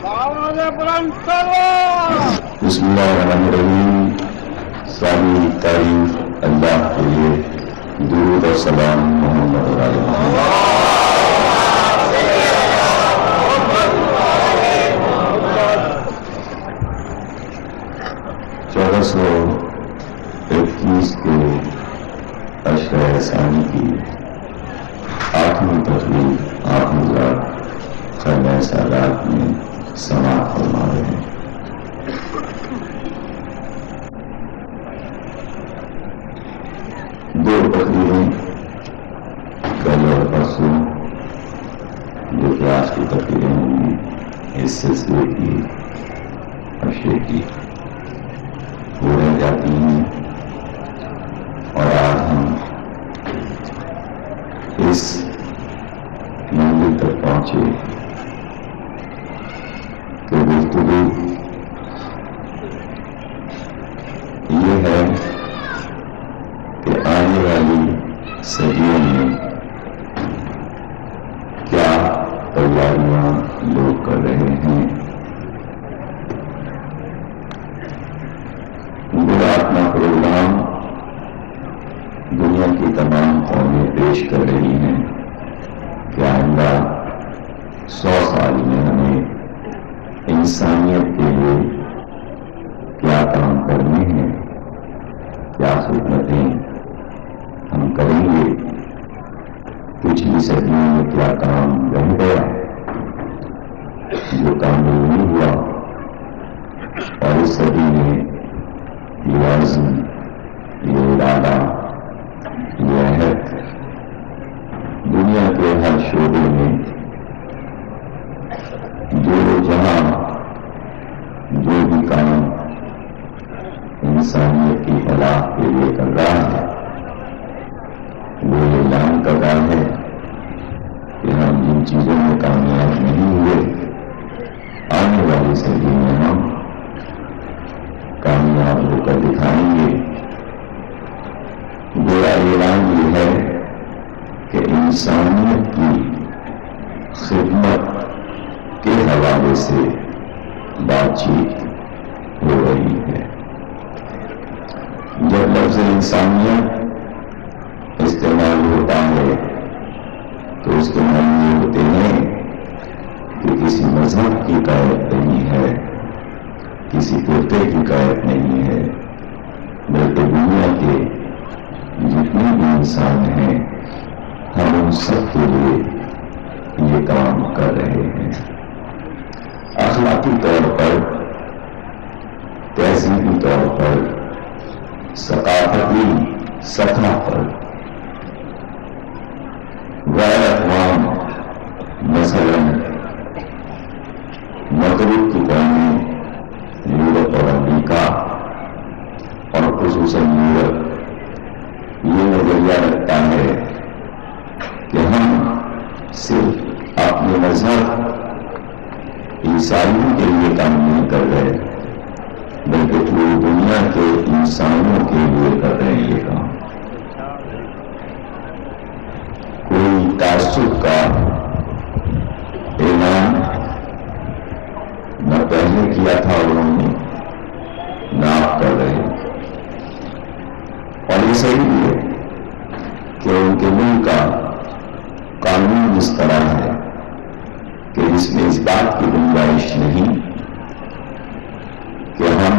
بسم اللہ الرحمن الرحیم. ساری تعریف اللہ کے لیے. درود و سلام محمد و آل محمد. 1421 کے اشرۂ ثانی کی 8ویں تقریب آپ حضرات خیمہ سادات میں سماعت فرما رہے ہیں. دو تقریریں کل اور پرسوں جو کہ آج کی تقریریں ہوں گی اس سلسلے کی اشیاء کی وہ رہ جاتی ہیں، اور آج ہم اس منزل تک پہنچے کہ گفتگو یہ ہے کہ آنے والی صدیوں میں کیا تیاریاں لوگ کر رہے ہیں. میرا اپنا پروگرام دنیا کی تمام قومیں پیش کر رہی ہیں کہ آئندہ 100 سال میں ہمیں انسانیت کے لیے کیا کام کرنے ہیں، کیا خدمتیں ہم کریں گے. پچھلی صدیوں میں کیا کام رہ گیا جو کامل نہیں ہوا، اور اس صدی میں یہ عزم، یہ ارادہ، یہ عہد دنیا کے ہر شعبے میں جو جہاں جو بھی کام انسانیت کی فلاح کے لیے کر رہا ہے وہ اعلان کر رہا ہے کہ ہم جن چیزوں میں کامیاب نہیں ہوئے آنے والی صدی میں ہم کامیاب ہو کر دکھائیں گے. میرا اعلان یہ ہے کہ انسانیت کی خدمت کے حوالے سے بات چیت ہو رہی ہے. جب لفظ انسانیت استعمال ہوتا ہے تو اس کے معنی یہ ہوتے ہیں کہ کسی مذہب کی قید نہیں ہے، کسی فرقے کی قید نہیں ہے، بلکہ دنیا کے جتنے بھی انسان ہیں ہم ان سب کے لیے یہ کام کر رہے ہیں. اخلاقی طور پر، تہذیبی طور پر، ثقافتی سطح پر غیر اقوام مثلاً مغرب کی قومیں، یورپ اور امریکہ اور خصوصاً یورپ یہ نظریہ رکھتا ہے کہ ہم صرف اپنے مذہب عیسائیوں کے لیے کام نہیں کر رہے بلکہ پوری دنیا کے انسانوں کے لیے کر رہے ہیں یہ کام. کوئی تعصب کا اعلان نہ پہلے کیا تھا انہوں نے نہ آپ کر رہے، اور یہ صحیح بھی ہے کہ ان کے ملک کا قانون اس طرح ہے کہ اس میں اس بات کی گنجائش نہیں کہ ہم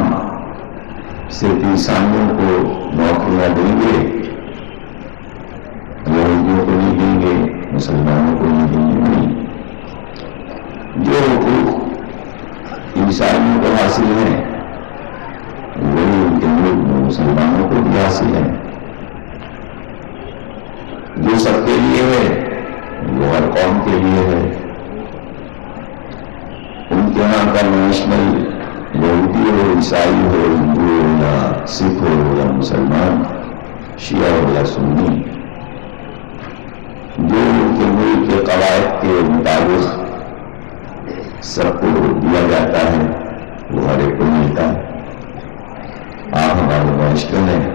صرف عیسائیوں کو نوکریاں دیں گے، یہودیوں کو نہیں دیں گے، مسلمانوں کو نہیں دیں گے. نہیں، جو حقوق عیسائیوں کو حاصل ہیں وہی ان کے ملک میں مسلمانوں کو بھی حاصل ہیں. جو سب کے لیے ہے وہ ہر قوم کے لیے ہے. ان کے یہاں کا نیشنل یہودی ہو، عیسائی ہو، ہندو ہو یا سکھ ہو یا مسلمان، شیعہ ہو یا سنی، جو ان کے ملک کے قواعد کے مطابق سب کو دیا جاتا ہے وہ ہر ایک کو ملتا ہے. آپ ہمارے معاشرے ہیں،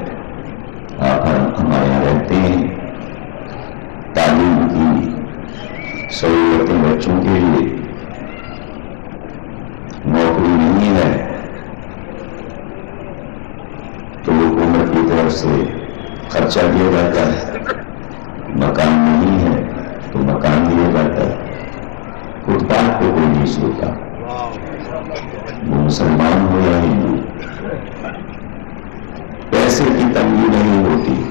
آپ ہمارے یہاں رہتے ہیں، تعلیم کی سہولتیں بچوں کے لیے نوکری نہیں ہے تو حکومت کی طرف سے خرچہ دیا جاتا ہے، مکان نہیں ہے تو مکان دیا جاتا ہے، فٹ پاتھ پہ کوئی نہیں سوتا، وہ مسلمان ہو یا ہندو۔ پیسے کی تنگی نہیں ہوتی،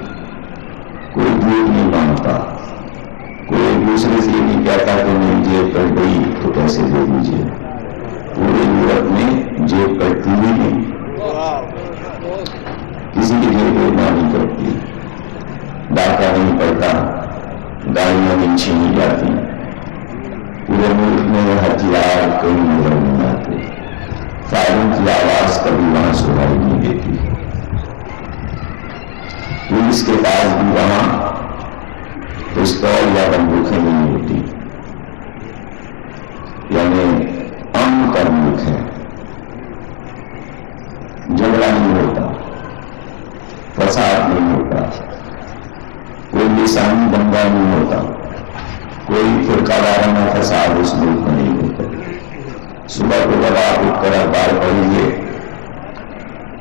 کوئی جھوٹ نہیں مانگتا، کوئی ایک دوسرے سے یہ نہیں کہتا کہ میری جیب کٹ گئی تو پیسے دے دیجیے۔ پورے یورپ میں جیب کٹتی ہی نہیں، کسی کی جیب اڑنا نہیں کرتی، ڈاکہ نہیں پڑتا، گاڑیاں نہیں چھینی جاتی، پورے ملک میں ہتھیار کہیں نظر نہیں آتے، فائرنگ کی آواز کبھی وہاں سنائی نہیں دیتی، پولیس کے پاس بھی وہاں پستول یا بندوقیں نہیں ہوتی، یعنی امن کا ملک ہے، جھگڑا نہیں ہوتا، فساد نہیں ہوتا، کوئی لسانی دنگا نہیں ہوتا، کوئی فرقہ وارانہ فساد اس ملک میں نہیں ہوتا۔ صبح کو جب آپ اٹھ کر اخبار پڑھیں گے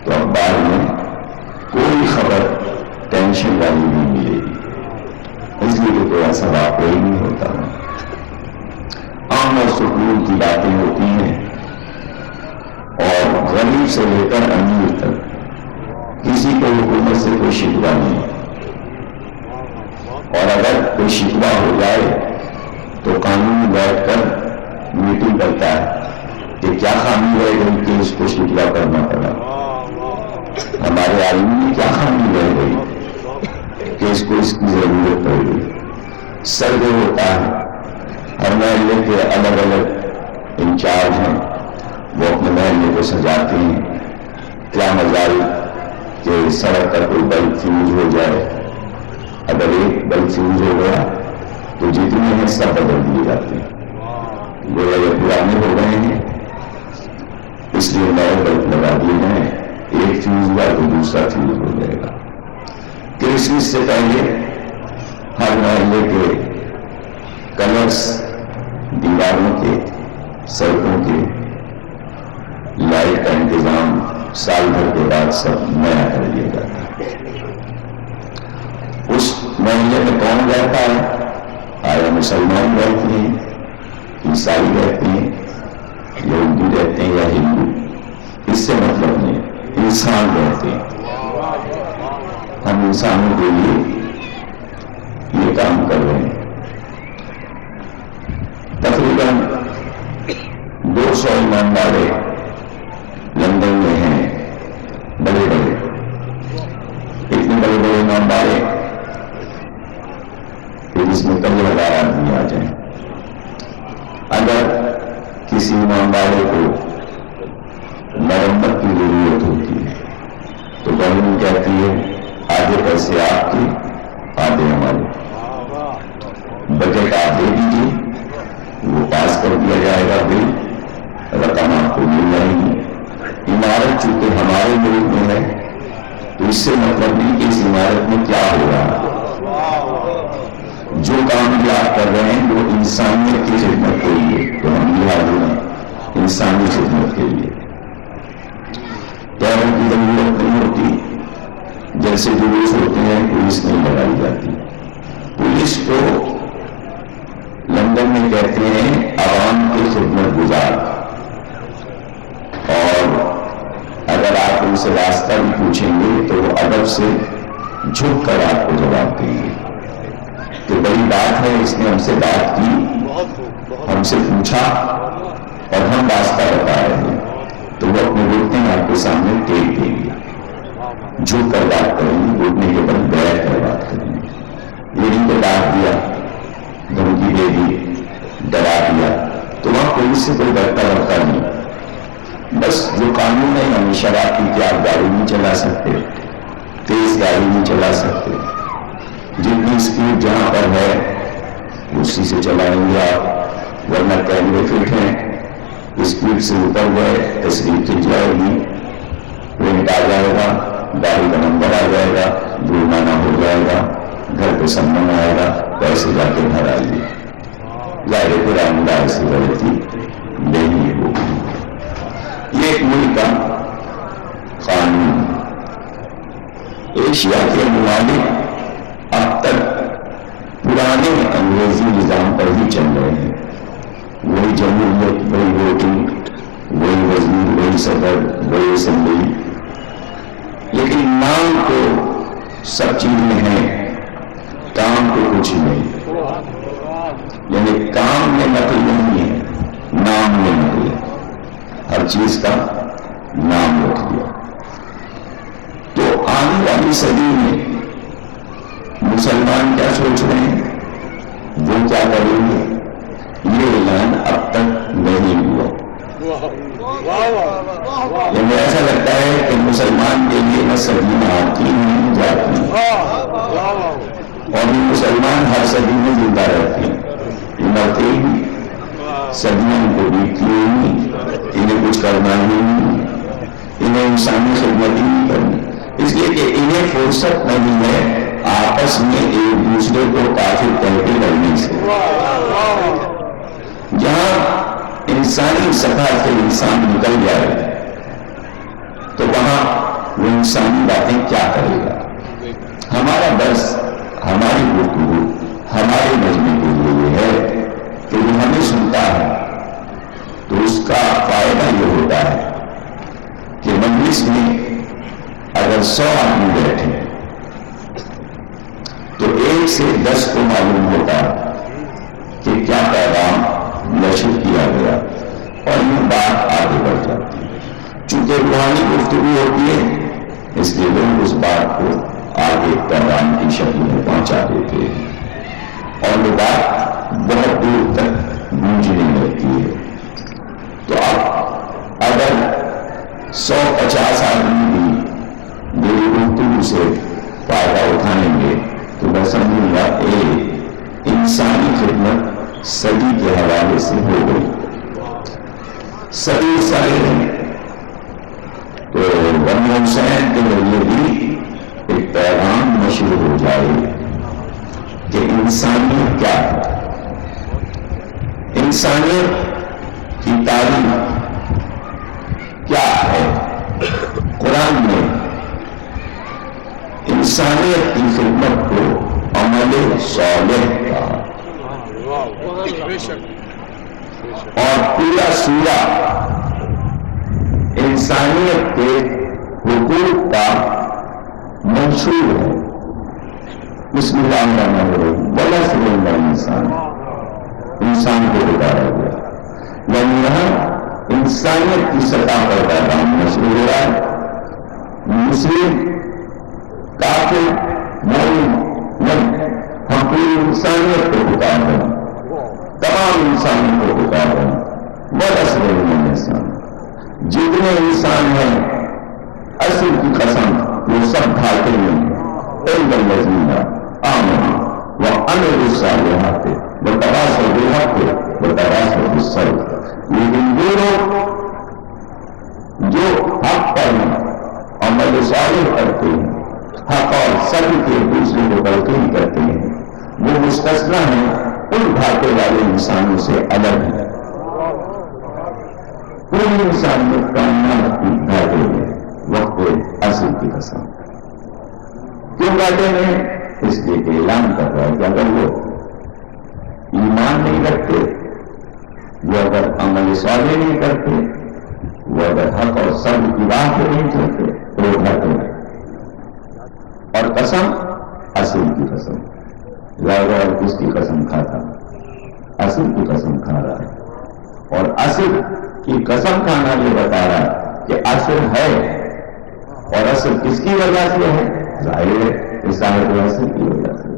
تو اخبار میں کوئی خبر ٹینشن والی نہیں ملے گی، اس لیے کہ کوئی ایسا واقعہ ہی نہیں ہوتا ہے، امن اور سکون کی باتیں ہوتی ہیں، اور غریب سے لے کر امیر تک کسی کو حکومت سے کوئی شکوہ نہیں، اور اگر کوئی شکوہ ہو جائے تو قانون بیٹھ کر میٹنگ کرتا ہے کہ کیا خامی رہ گئی کہ اس کو شکوہ کرنا پڑا، ہمارے عالم میں کیا خامی رہ گئی کہ اس کو اس کی ضرورت پڑ گئی۔ سروے ہوتا ہے، ہر محلے کے الگ الگ انچارج ہیں، وہ اپنے محلے کو سجاتے ہیں، کیا مزاج کہ سڑک کا کوئی بلب فیوز ہو جائے، اگر ایک بلب فیوز ہو گیا تو جتنے ہیں سب بدل دیے جاتے ہیں، گویا یہ پرانے ہو گئے ہیں اس لیے نئے بلب لگا دیے گئے، ایک فیوز ہوا تو دوسرا فیوز ہو جائے گا۔ کرسمس سے پہلے ہر محلے کے کلرس دیواروں کے، سڑکوں کے، لائٹ کا انتظام سال بھر کے بعد سب نیا کر دیا جاتا ہے۔ اس محلے میں کون رہتا ہے؟ آیا مسلمان رہتے ہیں، عیسائی رہتے ہیں، یہودی رہتے ہیں یا ہندو، اس سے مطلب نہیں، انسان رہتے ہیں۔ ہم انسانوں کے لیے یہ کام کر رہے ہیں۔ تقریباً 200 امامباڑے لندن میں ہیں، بڑے بڑے، اتنے بڑے بڑے امامباڑے کہ جس میں کئی ہزار آدمی آ جائیں۔ اگر کسی امامباڑے کو مرمت کی ضرورت ہوتی ہے تو گورنمنٹ کہتی ہے آدھے پیسے آپ کے آدھے ہمارے، بجٹ آپ دے دیجیے، وہ پاس کر دیا جائے گا، بل رقم آپ کو مل جائے گی۔ عمارت چونکہ ہمارے ملک میں ہے تو اس سے مطلب نہیں کہ اس عمارت میں کیا ہو رہا ہے، جو کام بھی آپ کر رہے ہیں وہ انسانیت کی خدمت کے لیے، تو ہم بھی حاضر ہیں انسانی خدمت کے لیے۔ پیروں کی ضرورت نہیں ہوتی، جیسے جلوس ہوتے ہیں پولیس نہیں لگائی جاتی۔ پولیس کو لندن میں کہتے ہیں عوام کی خدمت گزار، اور اگر آپ ان سے راستہ بھی پوچھیں گے تو وہ ادب سے جھک کر آپ کو جواب دیں گے کہ بڑی بات ہے، اس نے ہم سے بات کی، ہم سے پوچھا اور ہم راستہ بتا رہے ہیں، تو وہ اپنے گھٹنے آپ کے سامنے ٹیک دیں گے، جھک کر بات کریں گے، گھٹنے کے بل بیٹھ کر بات کریں گے۔ یہ نہیں کہ ڈانٹ دیا، دھمکی دے دی، ڈرا دیا، تو وہاں پولیس سے کوئی ڈرتا ورتا نہیں۔ بس جو قانون ہے، ہم شراب پی کے آپ گاڑی نہیں چلا سکتے، تیز گاڑی نہیں چلا سکتے، جتنی اسپیڈ جہاں پر ہے اسی سے چلائیں گے آپ، ورنہ کیمرے فٹ ہیں، اسپیڈ سے اوپر گئے تصویر کھنچ جائے گی، پرنٹ آ جائے گا، گاڑی کا نمبر آ جائے گا، جرمانہ ہو جائے گا، گھر پہ سمن آئے گا، پیسے جا کے گھر آئیے۔ ظاہر پھر آئندہ ایسی غلطی نہیں ہوگی۔ ایک ملک کا قانون. ایشیا کے ممالک اب تک پرانے انگریزی نظام پر ہی چل رہے ہیں. وہی جمہوریت، وہی ووٹنگ، وہی وزیر، وہی صدر، وہی اسمبلی، لیکن نام کو سب چیزیں ہیں، کام کو کچھ نہیں. یعنی کام میں نقل نہیں ہے، نام میں نقل ہے. ہر چیز کا نام رکھ دیا. تو آنے والی صدی میں مسلمان کیا سوچ رہے ہیں، وہ کیا کریں گے، یہ اعلان اب تک نہیں ہوا. مجھے ایسا لگتا ہے کہ مسلمان کے لیے نہ صدیاں آتی نہیں جاتی اور مسلمان ہر صدی میں زندہ رہتے ہیں. مرتے ہی صدیوں کو بیتتی ہوئی، انہیں کچھ کرنا ہی نہیں، انہیں انسانی خدمت ہی نہیں کرنی، اس لیے کہ انہیں فرصت نہیں ہے آپس میں ایک دوسرے کو کافر کہہ کے لڑنے سے. جہاں انسانی سطح سے انسان نکل جائے تو وہاں وہ انسانی باتیں کیا کرے گا. ہمارا درس، ہماری گفتگو، ہمارے مجمع کے لیے یہ ہے کہ جو ہمیں سنتا ہے تو اس کا فائدہ یہ ہوتا ہے کہ مجلس میں اگر 100 آدمی بیٹھے تو 1 سے 10 کو معلوم ہوتا کہ کیا پیغام نشر کیا گیا اور یہ بات آگے بڑھ جاتی ہے. چونکہ روحانی گفتگو ہوتی ہے اس لیے لوگ اس بات کو آگے پیغام کی شکل میں پہنچا دیتے ہیں اور وہ بات بہت دور تک گونجنے لگتی ہے. تو اب اگر 150 آدمی بھی میری گفتگو سے فائدہ اٹھائیں گے تو میں سمجھوں گا انسانی خدمت صدی کے حوالے سے ہو گئی. صدی سارے ہیں تو بنو حسین کے ذریعے بھی ایک پیغام نشر ہو جائے کہ انسانیت کیا ہے. انسانیت کی تعلیم کیا ہے. قرآن میں انسانیت کی خدمت کو عمل صالح کہا اور پورا سورہ انسانیت کے حقوق کا منشور ہے. بسم اللہ الرحمن الرحیم. وَلَسْرِ الْإِنسَانِ، انسان کو بتایا گیا. یعنی یہاں انسانیت کی سطح پر پیغام نشر ہو رہا ہے. مسلم، کافر، مومن نہیں، ہم پوری انسانیت کو پکار رہے ہیں، تمام انسانوں کو پکار رہے ہیں. وَلَسْرِ الْإِنسَانِ، جتنے انسان ہیں اصل کی قسم وہ سب کھاتے ہیں. إِلَّا الَّذِينَ آمَنُوا وَعَمِلُوا الصَّالِحَاتِ وَتَوَاصَوْا بِالْحَقِّ وَتَوَاصَوْا بِالصَّبْرِ. لیکن وہ لوگ جو حق پر عمل صالح کرتے ہیں، حق اور صبر کے دوسرے کو تلقین کرتے ہیں، وہ مستثنیٰ ہیں، ان گھاٹے والے انسانوں سے الگ ہیں. پوری انسانیت کائنات کی گھاٹے میں وقت اصل کی قسم. کیوں گھاٹے میں؟ اس لیے کہ اعلان کر رہا ہے کہ اگر وہ ایمان نہیں رکھتے، وہ اگر عمل صالح نہیں کرتے، وہ اگر حق اور صبر کی راہ پہ نہیں چلتے تو وہ گھاٹے میں. اور قسم اصل کی قسم. ظاہر کس کی قسم کھاتا؟ اصل کی قسم کھا رہا ہے. اور اصل کی قسم کھانا یہ بتا رہا ہے کہ اصل ہے. اور اصل کس کی وجہ سے ہے؟ ظاہر ہے صاحب اصل کی وجہ سے.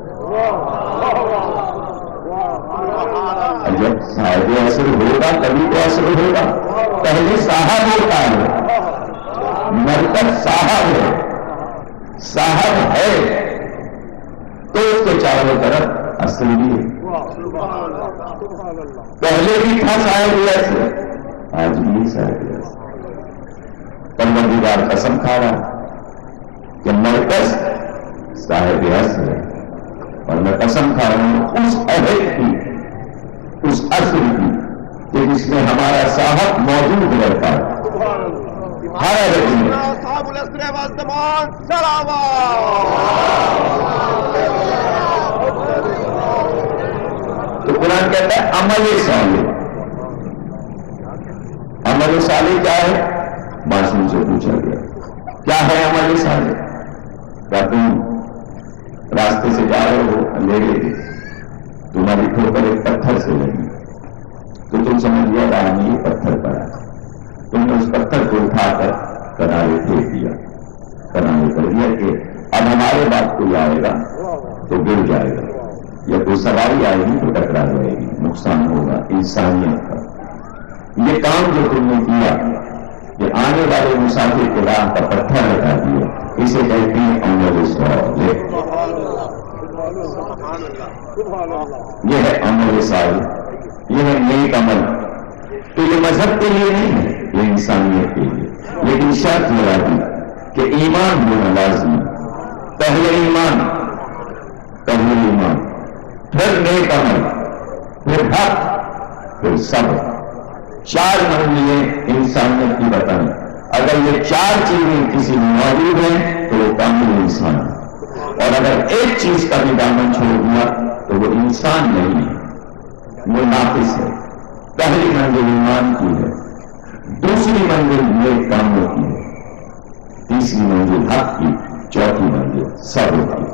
جب صاحب اصل ہوگا تبھی تو اصل ہوگا. پہلے صاحب ہوتا ہے، مرکز صاحب ہے، صاحب ہے تو اس کے چاروں طرف اصل بھی ہے. پہلے بھی تھا صاحب اصل، آج بھی صاحب اصل. پروردگار قسم کھا رہا کہ مرکز صاحب اصل ہے اور میں قسم کھا رہا ہوں اس عہد کی، اس اصل کی کہ جس میں ہمارا صاحب موجود رہتا ہے. حرکت میں اصحاب الاسر والزمان سلاما تو قرآن کہتا ہے عمل صالح. عمل صالح کیا ہے؟ معصوم سے پوچھا گیا کیا ہے عمل صالح؟ کیا تم راستے سے جا رہے ہو اندھیرے کے، تمہاری ٹھوکر ایک پتھر سے لگی تو تم سمجھ لیا راہ میں یہ پتھر پڑا، تم نے اس پتھر کو اٹھا کر کنارے پھینک دیا، کنارے کر دیا کہ اب ہمارے بات کوئی آئے گا تو گر جائے گا، یا کوئی سواری آئے گی تو ٹکرا جائے گی، نقصان ہوگا انسانیت کا. یہ کام جو تم نے کیا کہ آنے والے مسافر کے راہ کا پتھر ہٹا دیا، اسے کہتے ہیں عمل صالح. یہ ہے عمل صالح، یہ ہے نیک عمل. تو یہ مذہب کے لیے نہیں ہے، یہ انسانیت کے لیے. لیکن شرط یہ دی کہ ایمان ہونا لازمی. پہلے ایمان، پھر نیک عمل، پھر حق، پھر صبر. 4 منزلیں انسانیت کی بتائیں. اگر یہ 4 چیزیں کسی میں موجود ہیں تو وہ کامل انسان ہے، اور اگر ایک چیز کا بھی دامن چھوڑ دیا تو وہ انسان نہیں ہے، وہ ناقص ہے. پہلی منزل ایمان کی ہے، دوسری منزل نیک کاموں کی ہے، تیسری منزل حق کی، چوتھی منزل صبر کی.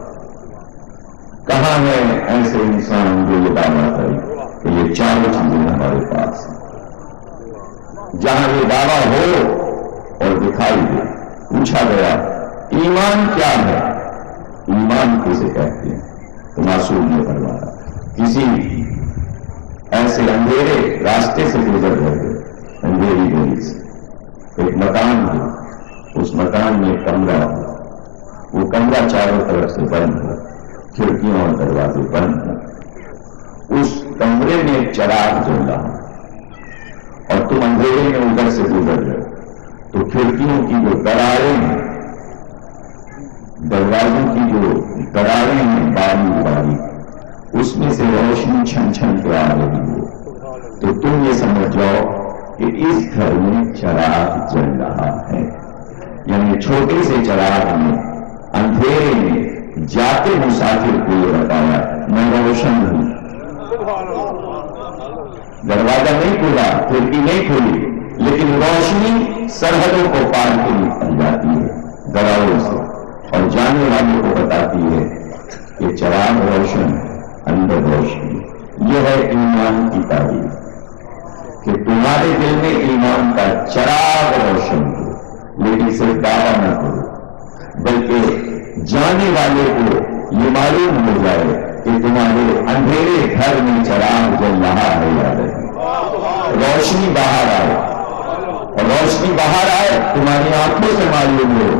کہاں ہے ایسے انسان جو یہ دعویٰ کرے کہ یہ 4 چیزیں ہمارے پاس ہیں؟ جہاں یہ دعویٰ ہو اور دکھائی دے. پوچھا گیا ایمان کیا ہے؟ ایمان کسے کہتے ہیں؟ تو معصوم نے فرمایا کسی ایسے اندھیرے راستے سے گزر رہے، اندھیری گلی سے ایک مکان ہو، اس مکان میں ایک کمرہ ہو، وہ کمرہ چاروں طرف سے بند ہو، کھڑکیاں اور دروازے بند ہو، اس کمرے میں ایک چراغ جل رہا اور تم اندھیرے میں ادھر سے گزر رہے، تو کھڑکیوں کی جو دراریں ہیں، دروازوں کی جو دراریں ہیں باریک باریک، اس میں سے روشنی چھن چھن کے آ رہی ہو، تو تم یہ سمجھ جاؤ کہ اس گھر میں چراغ جل رہا ہے. یعنی چھوٹے سے چراغ میں اندھیرے میں جاتے مسافر کو یہ بتایا میں روشن ہوں. دروازہ نہیں کھلا، کھڑکی نہیں کھلی، لیکن روشنی سرحدوں کو پار کے نکل جاتی ہے دراڑوں سے، اور جانے والوں کو بتاتی ہے کہ چراغ روشن، اندر روشنی. یہ ہے ایمان کی تعریف کہ تمہارے دل میں ایمان کا چراغ روشن ہو، لیکن صرف دعویٰ نہ کرو، بلکہ جانے والے کو یہ معلوم ہو جائے کہ تمہارے اندھیرے گھر میں چراغ جل رہا ہے یا نہیں. روشنی باہر آئے، اور روشنی باہر آئے تمہاری آنکھوں سے معلوم ہو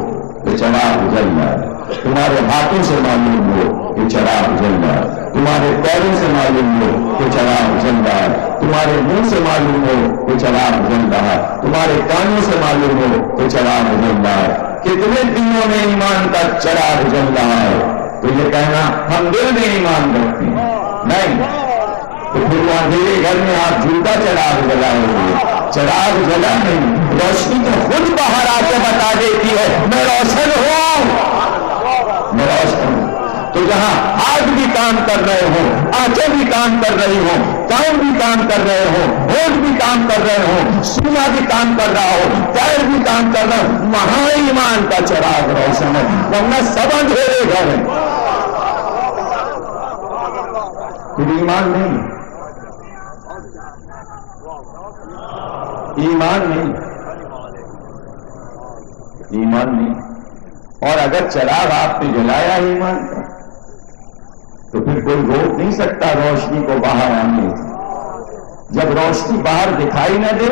کہ چراغ جل رہا ہے، تمہارے ہاتھوں سے معلوم ہو کہ چراغ جل رہا ہے، تمہارے پیروں سے معلوم ہو کہ چراغ جل رہا ہے، تمہارے منہ سے معلوم ہو کہ چراغ جل رہا ہے، تمہارے کانوں سے معلوم ہو کہ چراغ جل رہا ہے. کتنے دنوں میں ایمان کا چراغ جل رہا ہے؟ تو یہ کہنا ہم دل میں ایمان رکھتے ہیں نہیں، تو پھر وہ اندھیرے گھر میں آپ جھوٹا چراغ جلائے ہوئے. چراغ جلا نہیں، روشنی تو خود باہر آ کے بتا دیتی ہے میں روشن ہوں، میں روشن ہوں. تو جہاں ہاتھ بھی کام کر رہے ہوں، آنکھیں بھی کام کر رہی ہوں، کان بھی کام کر رہے ہوں، ہونٹ بھی کام کر رہے ہوں، سینا بھی کام کر رہا ہو، پیر بھی کام کر رہا ہوں، وہاں ایمان کا چراغ روشن ہے، ورنہ سب اندھیرے گھر ہیں. پھر ایمان نہیں، ایمان نہیں، ایمان نہیں. اور اگر چراغ آپ نے جلایا ایمان کا تو پھر کوئی روک نہیں سکتا روشنی کو باہر آنے سے. جب روشنی باہر دکھائی نہ دے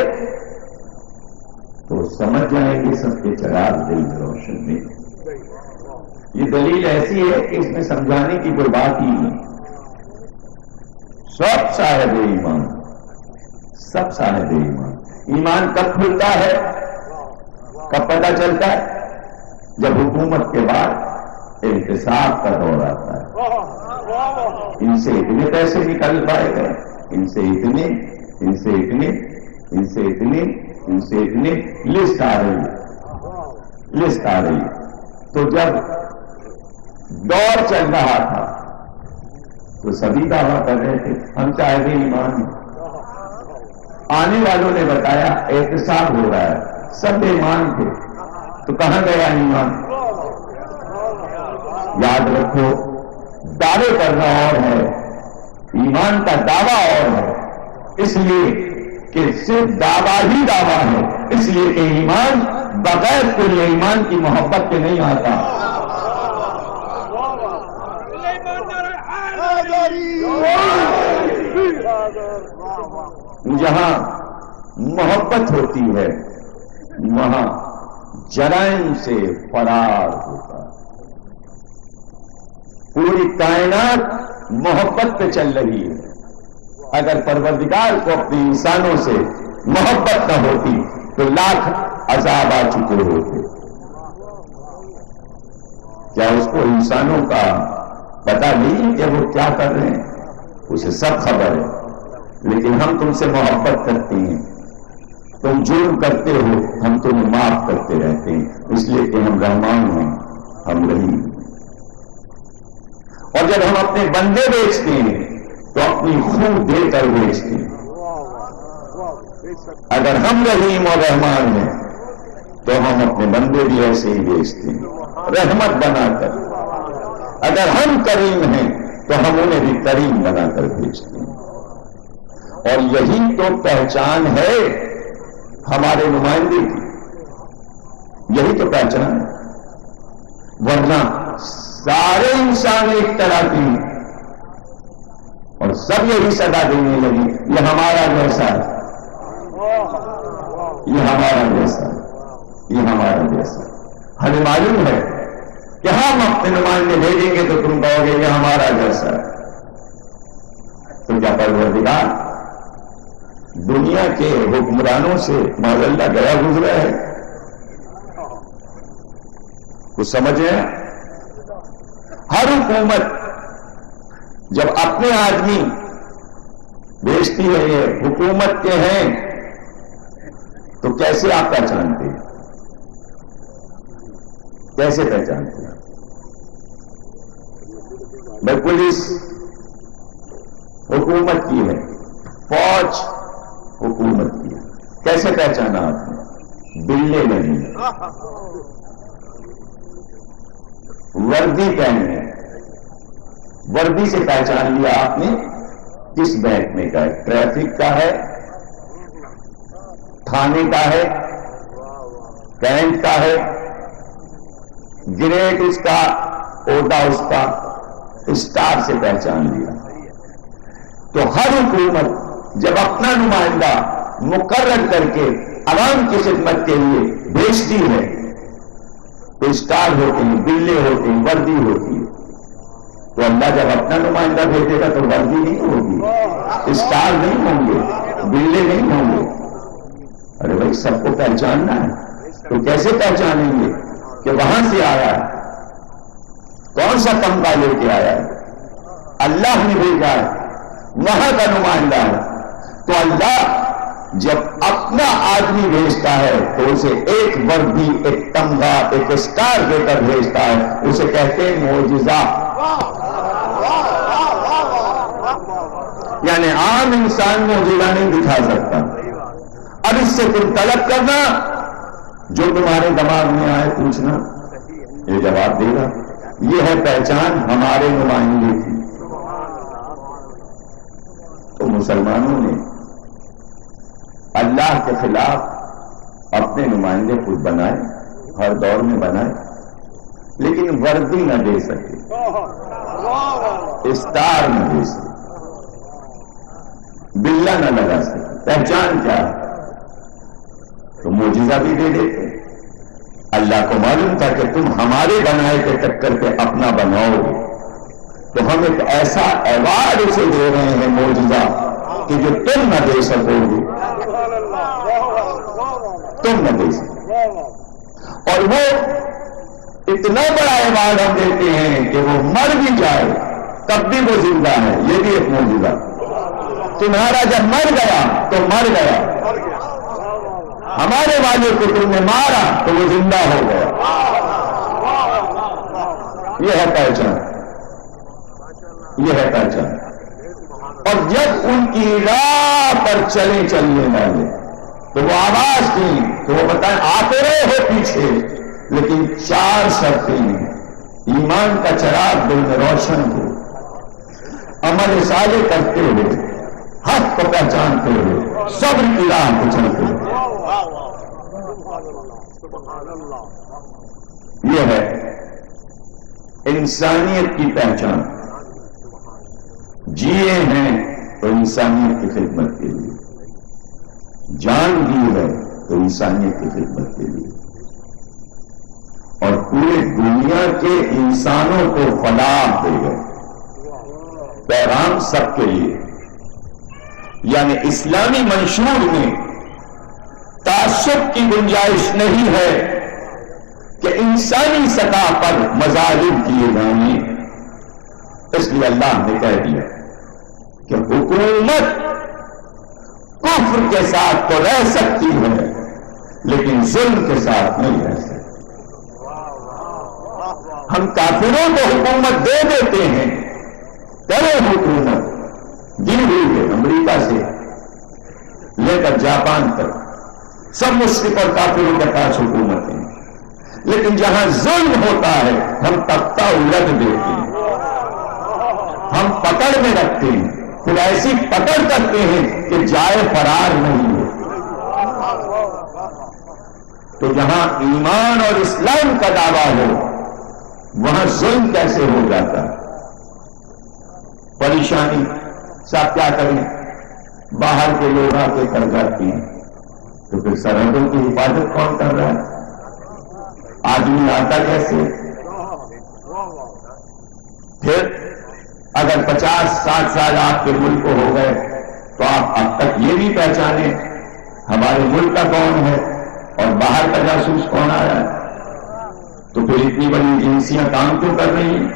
تو سمجھ جائیں گے سب کے چراغ دل میں روشن نہیں. یہ دلیل ایسی ہے کہ اس میں سمجھانے کی کوئی بات ہی نہیں. سب صاحب ایمان، سب صاحب ایمان. ایمان کب کھلتا ہے، کب پتہ چلتا ہے؟ جب حکومت کے بعد احتساب کا دور آتا ہے. ان سے اتنے پیسے نکل پائے گئے، ان سے اتنے، ان سے اتنے، ان سے اتنے، ان سے اتنے، لسٹ آ رہی ہے. لسٹ آ رہی ہے. تو جب دور چل رہا تھا تو سبھی دعویٰ کر رہے تھے ہم صاحب ایمان ہیں. آنے والوں نے بتایا احتساب ہو رہا ہے، سب ایمان تھے. تو کہاں گیا ایمان؟ یاد رکھو، دعوے کرنا اور ہے، ایمان کا دعویٰ اور ہے. اس لیے کہ صرف دعویٰ ہی دعویٰ ہے، اس لیے کہ ایمان بغیر کل ایمان کی محبت کے نہیں آتا. جہاں محبت ہوتی ہے وہاں جرائم سے فرار ہوتا ہے. پوری کائنات محبت پہ چل رہی ہے. اگر پروردگار کو اپنے انسانوں سے محبت نہ ہوتی تو لاکھ عذاب آ چکے ہوتے. کیا اس کو انسانوں کا پتہ نہیں کہ وہ کیا کر رہے ہیں؟ اسے سب خبر ہے. لیکن ہم تم سے محبت کرتے ہیں، تم جرم کرتے ہو ہم تمہیں معاف کرتے رہتے ہیں، اس لیے کہ ہم رحمان ہیں، ہم رحیم. اور جب ہم اپنے بندے بیچتے ہیں تو اپنی خون دے کر بیچتے ہیں. اگر ہم رحیم اور رحمان ہیں تو ہم اپنے بندے بھی ایسے ہی بیچتے ہیں، رحمت بنا کر. اگر ہم کریم ہیں تو ہم انہیں بھی کریم بنا کر بیچتے ہیں. اور یہی تو پہچان ہے ہمارے نمائندے کی، یہی تو پہچان ہے. ورنہ سارے انسان ایک طرح کی اور سب یہی صدا دینے لگی یہ ہمارا جیسا ہے، یہ ہمارا جیسا ہے، یہ ہمارا جیسا. ہمیں معلوم ہے کہ ہم اپنے نمائندے بھیجیں گے تو تم کہو گے یہ ہمارا جیسا ہے. تو کیا پروردگار دنیا کے حکمرانوں سے معاذ اللہ گیا گزرا ہے؟ کچھ سمجھیں؟ ہر حکومت جب اپنے آدمی بیچتی ہے یہ حکومت کے ہیں تو کیسے آپ پہچانتے ہیں؟ کیسے پہچانتے ہیں؟ بھائی پولیس حکومت کی ہے، فوج حکومت کی ہے، کیسے پہچانا آپ نے؟ بلے نہیں، وردی پہنے، وردی سے پہچان لیا آپ نے کس محکمے کا ہے. ٹریفک کا ہے، تھانے کا ہے، کینٹ کا ہے، گریڈ اس کا، عہدہ اس کا، اسٹار سے پہچان لیا. تو ہر حکومت جب اپنا نمائندہ مقرر کر کے عوام کی خدمت کے لیے بھیجتی ہے تو اسٹار ہوتے ہیں، بلے ہوتے ہیں، وردی ہوتی ہے. تو اللہ جب اپنا نمائندہ بھیجے گا تو وردی نہیں ہوگی، اسٹار نہیں ہوں گے، بلے نہیں ہوں گے. ارے بھائی سب کو پہچاننا ہے تو کیسے پہچانیں گے کہ وہاں سے آیا ہے، کون سا تمغہ لے کے آیا ہے؟ اللہ نے بھیجا ہے، وہاں کا نمائندہ ہے. تو اللہ جب اپنا آدمی بھیجتا ہے تو اسے ایک وردی، ایک تمغہ، ایک اسٹار دے کر بھیجتا ہے. اسے کہتے ہیں معجزہ. یعنی عام انسان معجزہ نہیں دکھا سکتا. اب اس سے تم طلب کرنا، جو تمہارے دماغ میں آئے پوچھنا، یہ جواب دے گا. یہ ہے پہچان ہمارے نمائندے کی. تو مسلمانوں نے اللہ کے خلاف اپنے نمائندے خود بنائے، ہر دور میں بنائے، لیکن وردی نہ دے سکے، اسٹار نہ دے سکے، بلا نہ لگا سکے. پہچان کیا ہے؟ تو معجزہ بھی دے دیتے. اللہ کو معلوم تھا کہ تم ہمارے بنائے کے چکر پہ اپنا بناؤ گے تو ہم ایک ایسا ایوارڈ اسے دے رہے ہیں معجزہ کہ جو تم نہ دے سکو گے، تم نہ دے سکو. اور وہ اتنا بڑا ایوارڈ ہم دیتے ہیں کہ وہ مر بھی جائے تب بھی وہ زندہ ہے. یہ بھی ایک معجزہ. تمہارا جب مر گیا تو مر گیا، ہمارے والے کو تم نے مارا تو وہ زندہ ہو گیا. یہ ہے پہچان، یہ ہے پہچان. اور جب ان کی راہ پر چلنے والے تو وہ آواز دیں تو وہ بتائیں آتے رہے ہو پیچھے، لیکن 4 شرطیں ہیں. ایمان کا چراغ دل میں روشن ہو، عمل صالح کرتے ہوئے، حق کو پہچانتے ہوئے، صبر کی راہ پہ چلتے ہوئے. یہ ہے انسانیت کی پہچان. جیے ہیں تو انسانیت کی خدمت کے لیے، جان دی ہے تو انسانیت کی خدمت کے لیے، اور پورے دنیا کے انسانوں کو فلاح دے گئے. پیغام سب کے لیے، یعنی اسلامی منشور میں تعصب کی گنجائش نہیں ہے کہ انسانی سطح پر مظالم کیے جائیں. اس لیے اللہ نے کہہ دیا کہ حکومت کفر کے ساتھ تو رہ سکتی ہے لیکن ظلم کے ساتھ نہیں رہ سکتی. ہم کافروں کو حکومت دے دیتے ہیں، کرے حکومت دی ہوئی ہے امریکہ سے لے کر جاپان تک سب مشرک اور کافروں کے پاس حکومت ہیں، لیکن جہاں ظلم ہوتا ہے ہم تختہ الٹ دیتے ہیں، ہم پکڑ میں رکھتے ہیں، پھر ایسی پکڑ کرتے ہیں کہ جائے فرار نہیں ہو. تو جہاں ایمان اور اسلام کا دعویٰ ہو وہاں ظلم کیسے ہو جاتا ہے؟ پریشانی صاحب کیا کریں، باہر کے لوگ آ کے کر جاتے ہیں تو پھر سرحدوں کی حفاظت کون کر رہا ہے؟ آدمی آتا کیسے؟ پھر اگر 50-60 سال آپ کے ملک کو ہو گئے تو آپ اب تک یہ بھی پہچانے ہمارے ملک کا کون ہے اور باہر کا جاسوس کون آ رہا ہے. تو پھر اتنی بڑی ایجنسیاں کام کیوں کر رہی ہیں؟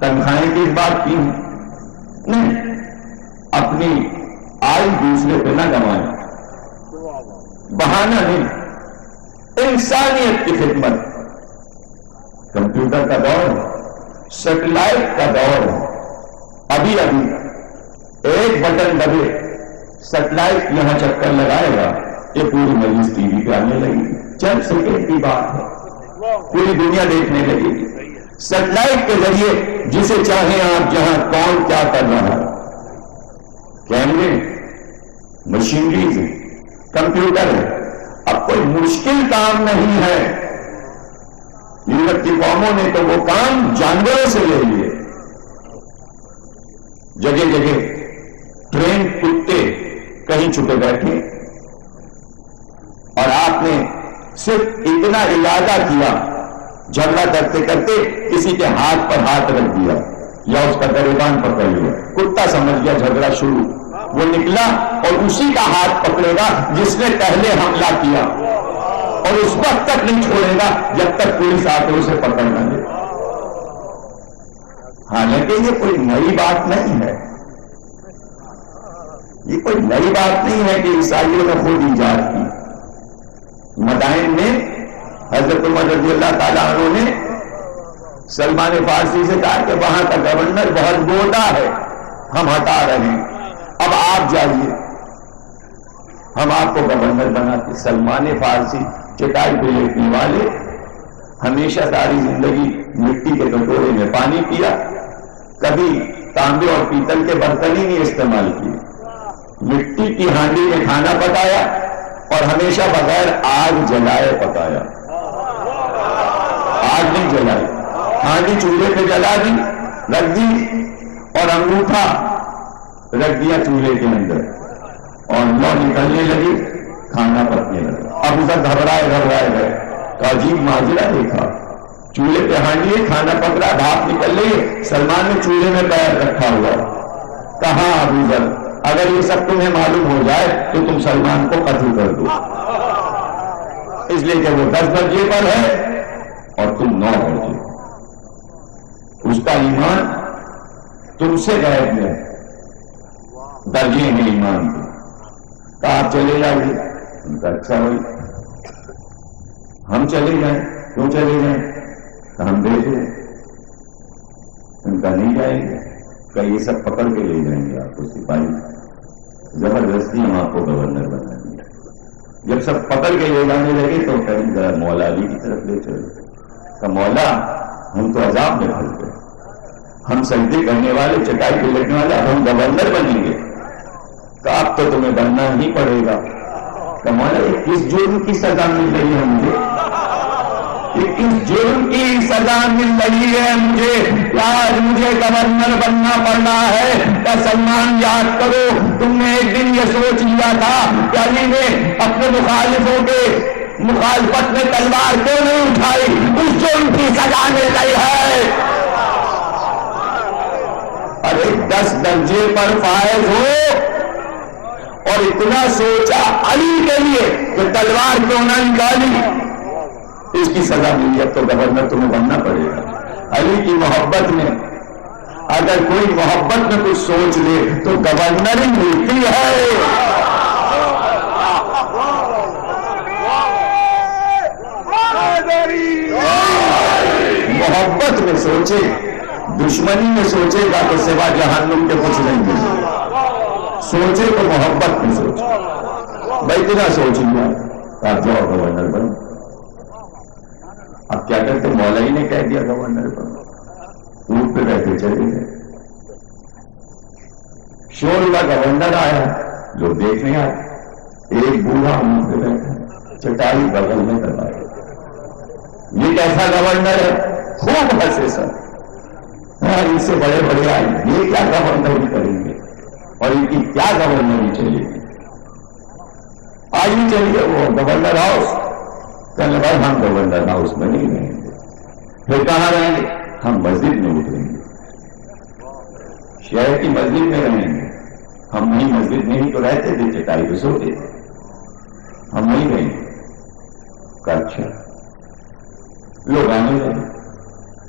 تنخواہیں کس بات کی ہیں؟ نہیں، اپنی آئی دوسرے پہ نہ گوائیں، بہانہ نہیں، انسانیت کی خدمت. کمپیوٹر کا دور ہے، سیٹلائٹ کا دور ہے. ابھی ایک بٹن دبے سیٹلائٹ یہاں چکر لگائے گا، یہ پوری مجلس ٹی وی پہ آنے لگی. چند سیکنڈ کی بات ہے، پوری دنیا دیکھنے لگے گی. سیٹلائٹ کے ذریعے جسے چاہیں آپ جہاں کون کیا کر رہا ہے، کیمرے، مشینریز، کمپیوٹر ہے. اب کوئی مشکل کام نہیں ہے. یورپ کی قوموں نے تو وہ کام جانوروں سے لے لیے. جگہ جگہ ٹرین کتے کہیں چھپے بیٹھے اور آپ نے صرف اتنا ارادہ کیا، جھگڑا کرتے کرتے کسی کے ہاتھ پر ہاتھ رکھ دیا یا اس کا گریبان پکڑ لیا، کتا سمجھ گیا جھگڑا شروع، وہ نکلا اور اسی کا ہاتھ پکڑے گا جس نے پہلے حملہ کیا، اور اس وقت تک نہیں چھوڑے گا جب تک پولیس آ کے اسے پکڑ نہ لے. حالانکہ یہ کوئی نئی بات نہیں ہے، یہ کوئی نئی بات نہیں ہے کہ عیسائیوں نے خود ایجاد کی. مدائن میں حضرت عمر رضی اللہ تعالیٰ عنہ نے سلمان فارسی سے کہا کہ وہاں کا گورنر بہت گودا ہے، ہم ہٹا رہے ہیں، اب آپ جائیے، ہم آپ کو گورنر بناتے. سلمان فارسی چٹائی پہ لیٹنے والے، ہمیشہ ساری زندگی مٹی کے کٹورے میں پانی پیا، کبھی تانبے اور پیتل کے برتن ہی نہیں استعمال کیے، مٹی کی ہانڈی میں کھانا پکایا اور ہمیشہ بغیر آگ جلائے پکایا. آگ نہیں جلائی، ہانڈی چولہے پہ جلا دی، رکھ دی، اور انگوٹھا رکھ دیا چولہے کے اندر اور لو نکلنے لگی، کھانا پکنے لگا. اب ادھر گھبرائے گئے تو عجیب ماجرا دیکھا، چولہے پہ ہانڈی ہے، کھانا پک رہا، بھاپ نکل رہی ہے، سلمان نے چولہے میں پیر رکھا ہوا. کہاں ابو ذر، اگر یہ سب تمہیں معلوم ہو جائے تو تم سلمان کو قتل کر دو، اس لیے کہ وہ 10 درجے پر ہے اور تم 9 درجے. اس کا ایمان تم سے غائب ہے، درجے ہیں ایمان کے. کہا آپ چلے جائیے، ان کا اچھا ہوئی، ہم چلے جائیں، کیوں چلے جائیں؟ تو ہم دیکھ لیں، ان کا نہیں جائیں گے، کہ یہ سب پکڑ کے لے جائیں گے آپ کو سپاہی، زبردستی ہم آپ کو گورنر بنائیں گے۔ جب سب پکڑ کے لے جانے لگے تو کہیں ذرا مولا علی کی طرف لے چلے، کہ مولا ہم تو عذاب میں پھنس گئے، ہم سجدے کرنے والے، چٹائی پہ لٹنے والے، اب ہم گورنر بنیں گے، کہ اب تو تمہیں بننا ہی پڑے گا۔ کہ مولا یہ کس جرم کی سزا مل رہی ہے مجھے، یہ کس جرم کی سزا مل رہی ہے مجھے، آج مجھے گورنر بننا پڑ رہا ہے؟ کہ سلمان یاد کرو، تم نے ایک دن یہ سوچ لیا تھا کہ علی نے اپنے مخالفوں کے مخالفت میں تلوار کیوں نہیں اٹھائی، اس جرم کی سزا مل رہی ہے۔ ارے 10 درجے پر فائز ہو اور اتنا سوچا علی کے لیے کہ تلوار کیوں نہ نکالی، اس کی سزا ملی، اب تو گورنر تمہیں بننا پڑے گا۔ علی کی محبت میں اگر کوئی محبت میں کچھ سوچ لے تو گورنر ہی ملتی ہے۔ محبت میں سوچے، دشمنی میں سوچے گا تو سوا جہنم کے کچھ نہیں ملے، سوچے تو محبت میں سوچے۔ بھائی اتنا سوچ لیا، آپ جاؤ گورنر بنو۔ اب کیا کرتے، مولا ہی نے کہہ دیا گورنر بنو، اونٹ پہ بیٹھے چلے گئے۔ شور ہوا، گورنر آیا، لوگ دیکھنے آئے، ایک بوڑھا اونٹ پہ بیٹھا، چٹائی بغل میں دبائے۔ یہ کیسا گورنر ہے؟ خوب ہنسے سب، ان سے بڑے بڑے آئے، یہ کیا گورنر کریں گے اور ان کی کیا گورنری چلے گی۔ آئیے چلیے وہ گورنر ہاؤس، کہنے لگا ہم گورنر ہاؤس میں نہیں رہیں گے، پھر کہاں رہیں گے؟ ہم مسجد میں اتریں گے، شہر کی مسجد میں رہیں گے۔ ہم وہیں مسجد میں ہی تو رہتے تھے، چٹائی پہ سوتے تھے، ہم وہیں رہیں گے۔ اچھا، لوگ آنے لگے،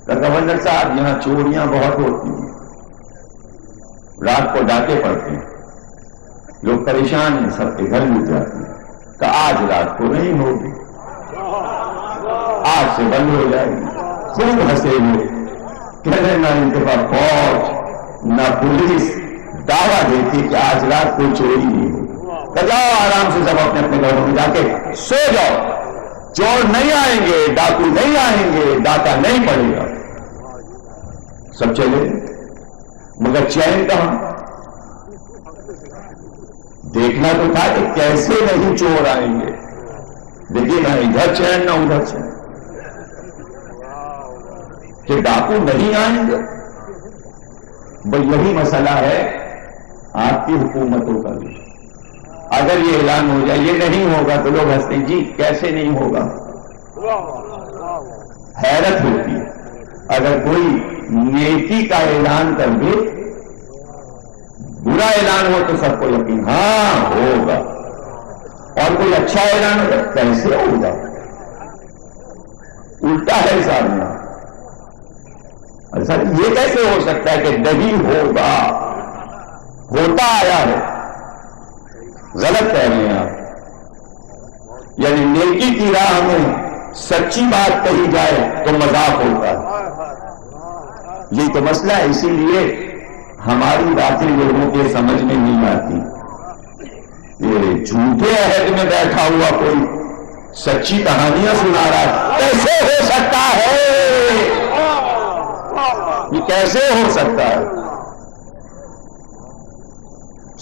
کہ گورنر صاحب یہاں چوریاں بہت ہوتی ہیں، رات کو ڈاکے پڑتے ہیں، لوگ پریشان ہیں، سب کے گھر لوٹ جاتے ہیں، کہ آج رات کو نہیں ہوگی، آج سے بند ہو جائے گی۔ خوب ہنسے ہوئے، کہتے نہ ان کے پاس فوج نہ پولیس دعویٰ دیتی کہ آج رات کوئی چوری نہیں ہوگی، کہ جاؤ آرام سے سب اپنے اپنے گھروں میں جا کے سو جاؤ، چور نہیں آئیں گے، ڈاکو نہیں آئیں گے، ڈاکہ نہیں پڑے گا۔ سب چلے، مگر چین کہاں؟ دیکھنا تو تھا کہ کیسے نہیں چور آئیں گے، دیکھیے نہ ادھر چین نہ ادھر چین، کہ ڈاکو نہیں آئیں گے۔ بھئی یہی مسئلہ ہے آپ کی حکومتوں کا بھی، اگر یہ اعلان ہو جائے یہ نہیں ہوگا تو لوگ ہنستے ہیں، جی کیسے نہیں ہوگا؟ حیرت ہوتی ہے، اگر کوئی نیکی کا اعلان کر دے، برا اعلان ہو تو سب کو یقین ہاں ہوگا، اور کوئی اچھا اعلان ہو کیسے ہوگا؟ الٹا ہے سامنے۔ اچھا یہ کیسے ہو سکتا ہے کہ نہیں ہوگا؟ ہوتا آیا ہے، غلط کہہ رہے ہیں آپ، یعنی نیکی کی راہ میں سچی بات کہی جائے تو مذاق ہوتا ہے، یہی تو مسئلہ ہے۔ اسی لیے ہماری باتیں لوگوں کے سمجھ میں نہیں آتی، یہ جھوٹے عہد میں بیٹھا ہوا کوئی سچی کہانیاں سنا رہا ہے، کیسے ہو سکتا ہے؟ یہ کیسے ہو سکتا ہے؟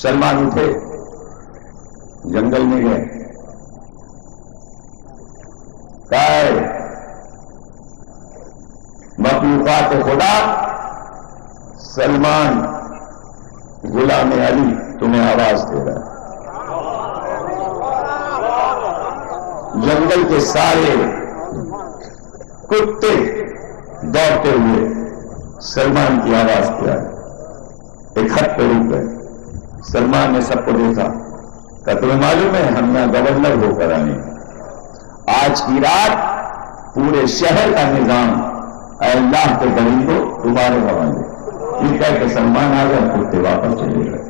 سلمان اٹھے، جنگل میں گئے، مخلوقات خدا سلمان غلام علی تمہیں آواز دے رہا ہے۔ جنگل کے سارے کتے دوڑتے ہوئے سلمان کی آواز پہ آئے، ایک خط پہ رک گئے۔ سلمان نے سب کو دیکھا، کہ تمہیں معلوم ہے ہم یہاں گورنر ہو کر آئے، آج کی رات پورے شہر کا نظام اے اللہ کے درندوں تمہارے حوالے۔ یہ کہہ کہ سلمان آ گئے، کتے واپس چلے گئے۔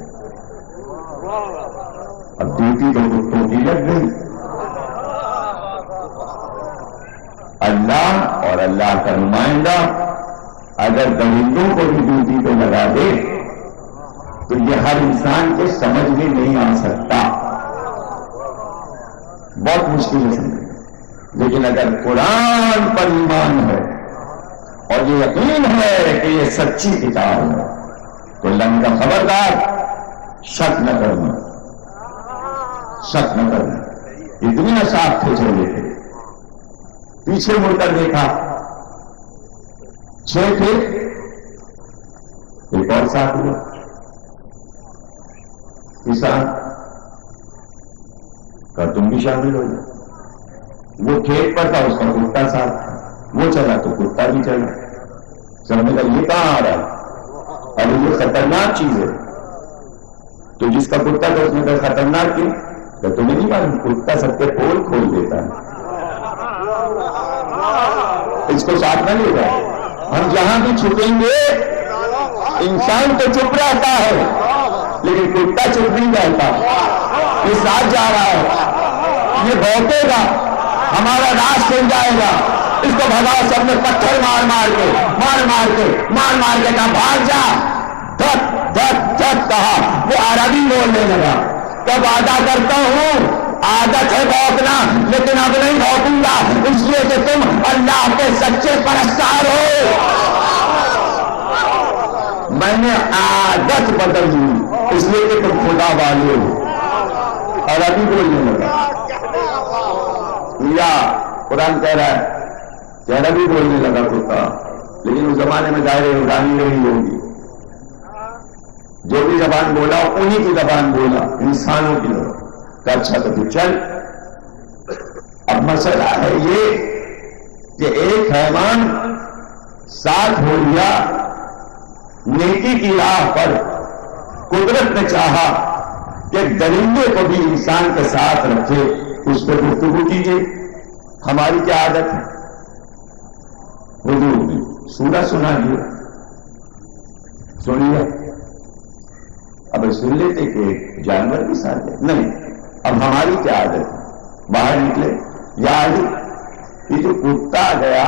اب ڈیوٹی تو کتوں کی لگ گئی، اللہ اور اللہ کا نمائندہ اگر درندوں کو بھی ڈیوٹی پہ لگا دے تو یہ ہر انسان کو سمجھ میں نہیں آ سکتا، بہت مشکل ہے سمجھنا۔ لیکن اگر قرآن پر ایمان ہے اور یہ یقین ہے کہ یہ سچی کتاب ہے تو اللہ کا خبردار، شک نہ کرنا، شک نہ کرنا۔ یہ دنیا صاف تھے چلے تھے، پیچھے مڑ کر دیکھا 6 تھے، ایک اور ساتھ ہوا کسان کا، تم بھی شامل ہو جاؤ۔ وہ کھیت پر تھا، اس کا کتا ساتھ تھا، وہ چلا تو کتا بھی چلا۔ سمجھ گا یہ کہاں آ رہا ہے؟ ابھی یہ خطرناک چیز ہے۔ تو جس کا کتا تھا اس نے کہا خطرناک کی، تو تمہیں نہیں معلوم کتا سب کے پول کھول دیتا ہے، اس کو ساتھ نہ لے جائے۔ ہم جہاں بھی چھپیں گے انسان تو چپ رہتا ہے لیکن کتا چپ نہیں رہتا، یہ ساتھ جا رہا ہے، یہ بھونکے گا، ہمارا راز کھل جائے گا، اس کو بھگا۔ سب نے پتھر مار مار کے کہا بھاگ جا، دھت دھت دھت کہا۔ وہ عربی بولنے لگا، کب وعدہ کرتا ہوں عادت ہے بھونکنا لیکن اب نہیں بھونکوں گا، اس لیے کہ تم اللہ کے سچے پرستار ہو۔ میں نے عادت بدل دی اس لیے کہ تم خدا والے ہو۔ عربی بولنے لگا، یا قرآن کہہ رہا ہے کہ عربی بولنے لگا کتا، لیکن اس زمانے میں ظاہر عبرانی نہیں ہوگی، جو بھی زبان بولا انہی کی زبان بولا، انسانوں کی زبان۔ کہ اچھا تو چل۔ اب مسئلہ ہے یہ کہ ایک حیوان ساتھ ہو لیا نیکی کی راہ پر، قدرت نے چاہا کہ درندے کو بھی انسان کے ساتھ رکھے، اس پہ گفتگو کیجیے۔ ہماری کیا عادت ہے؟ حضور نے سورہ سنا دیا، سنیے، اب سن لیتے کہ جانور بھی ساتھ ہے، نہیں۔ اب ہماری کیا عادت ہے؟ باہر نکلے یا یہ جو کتا گیا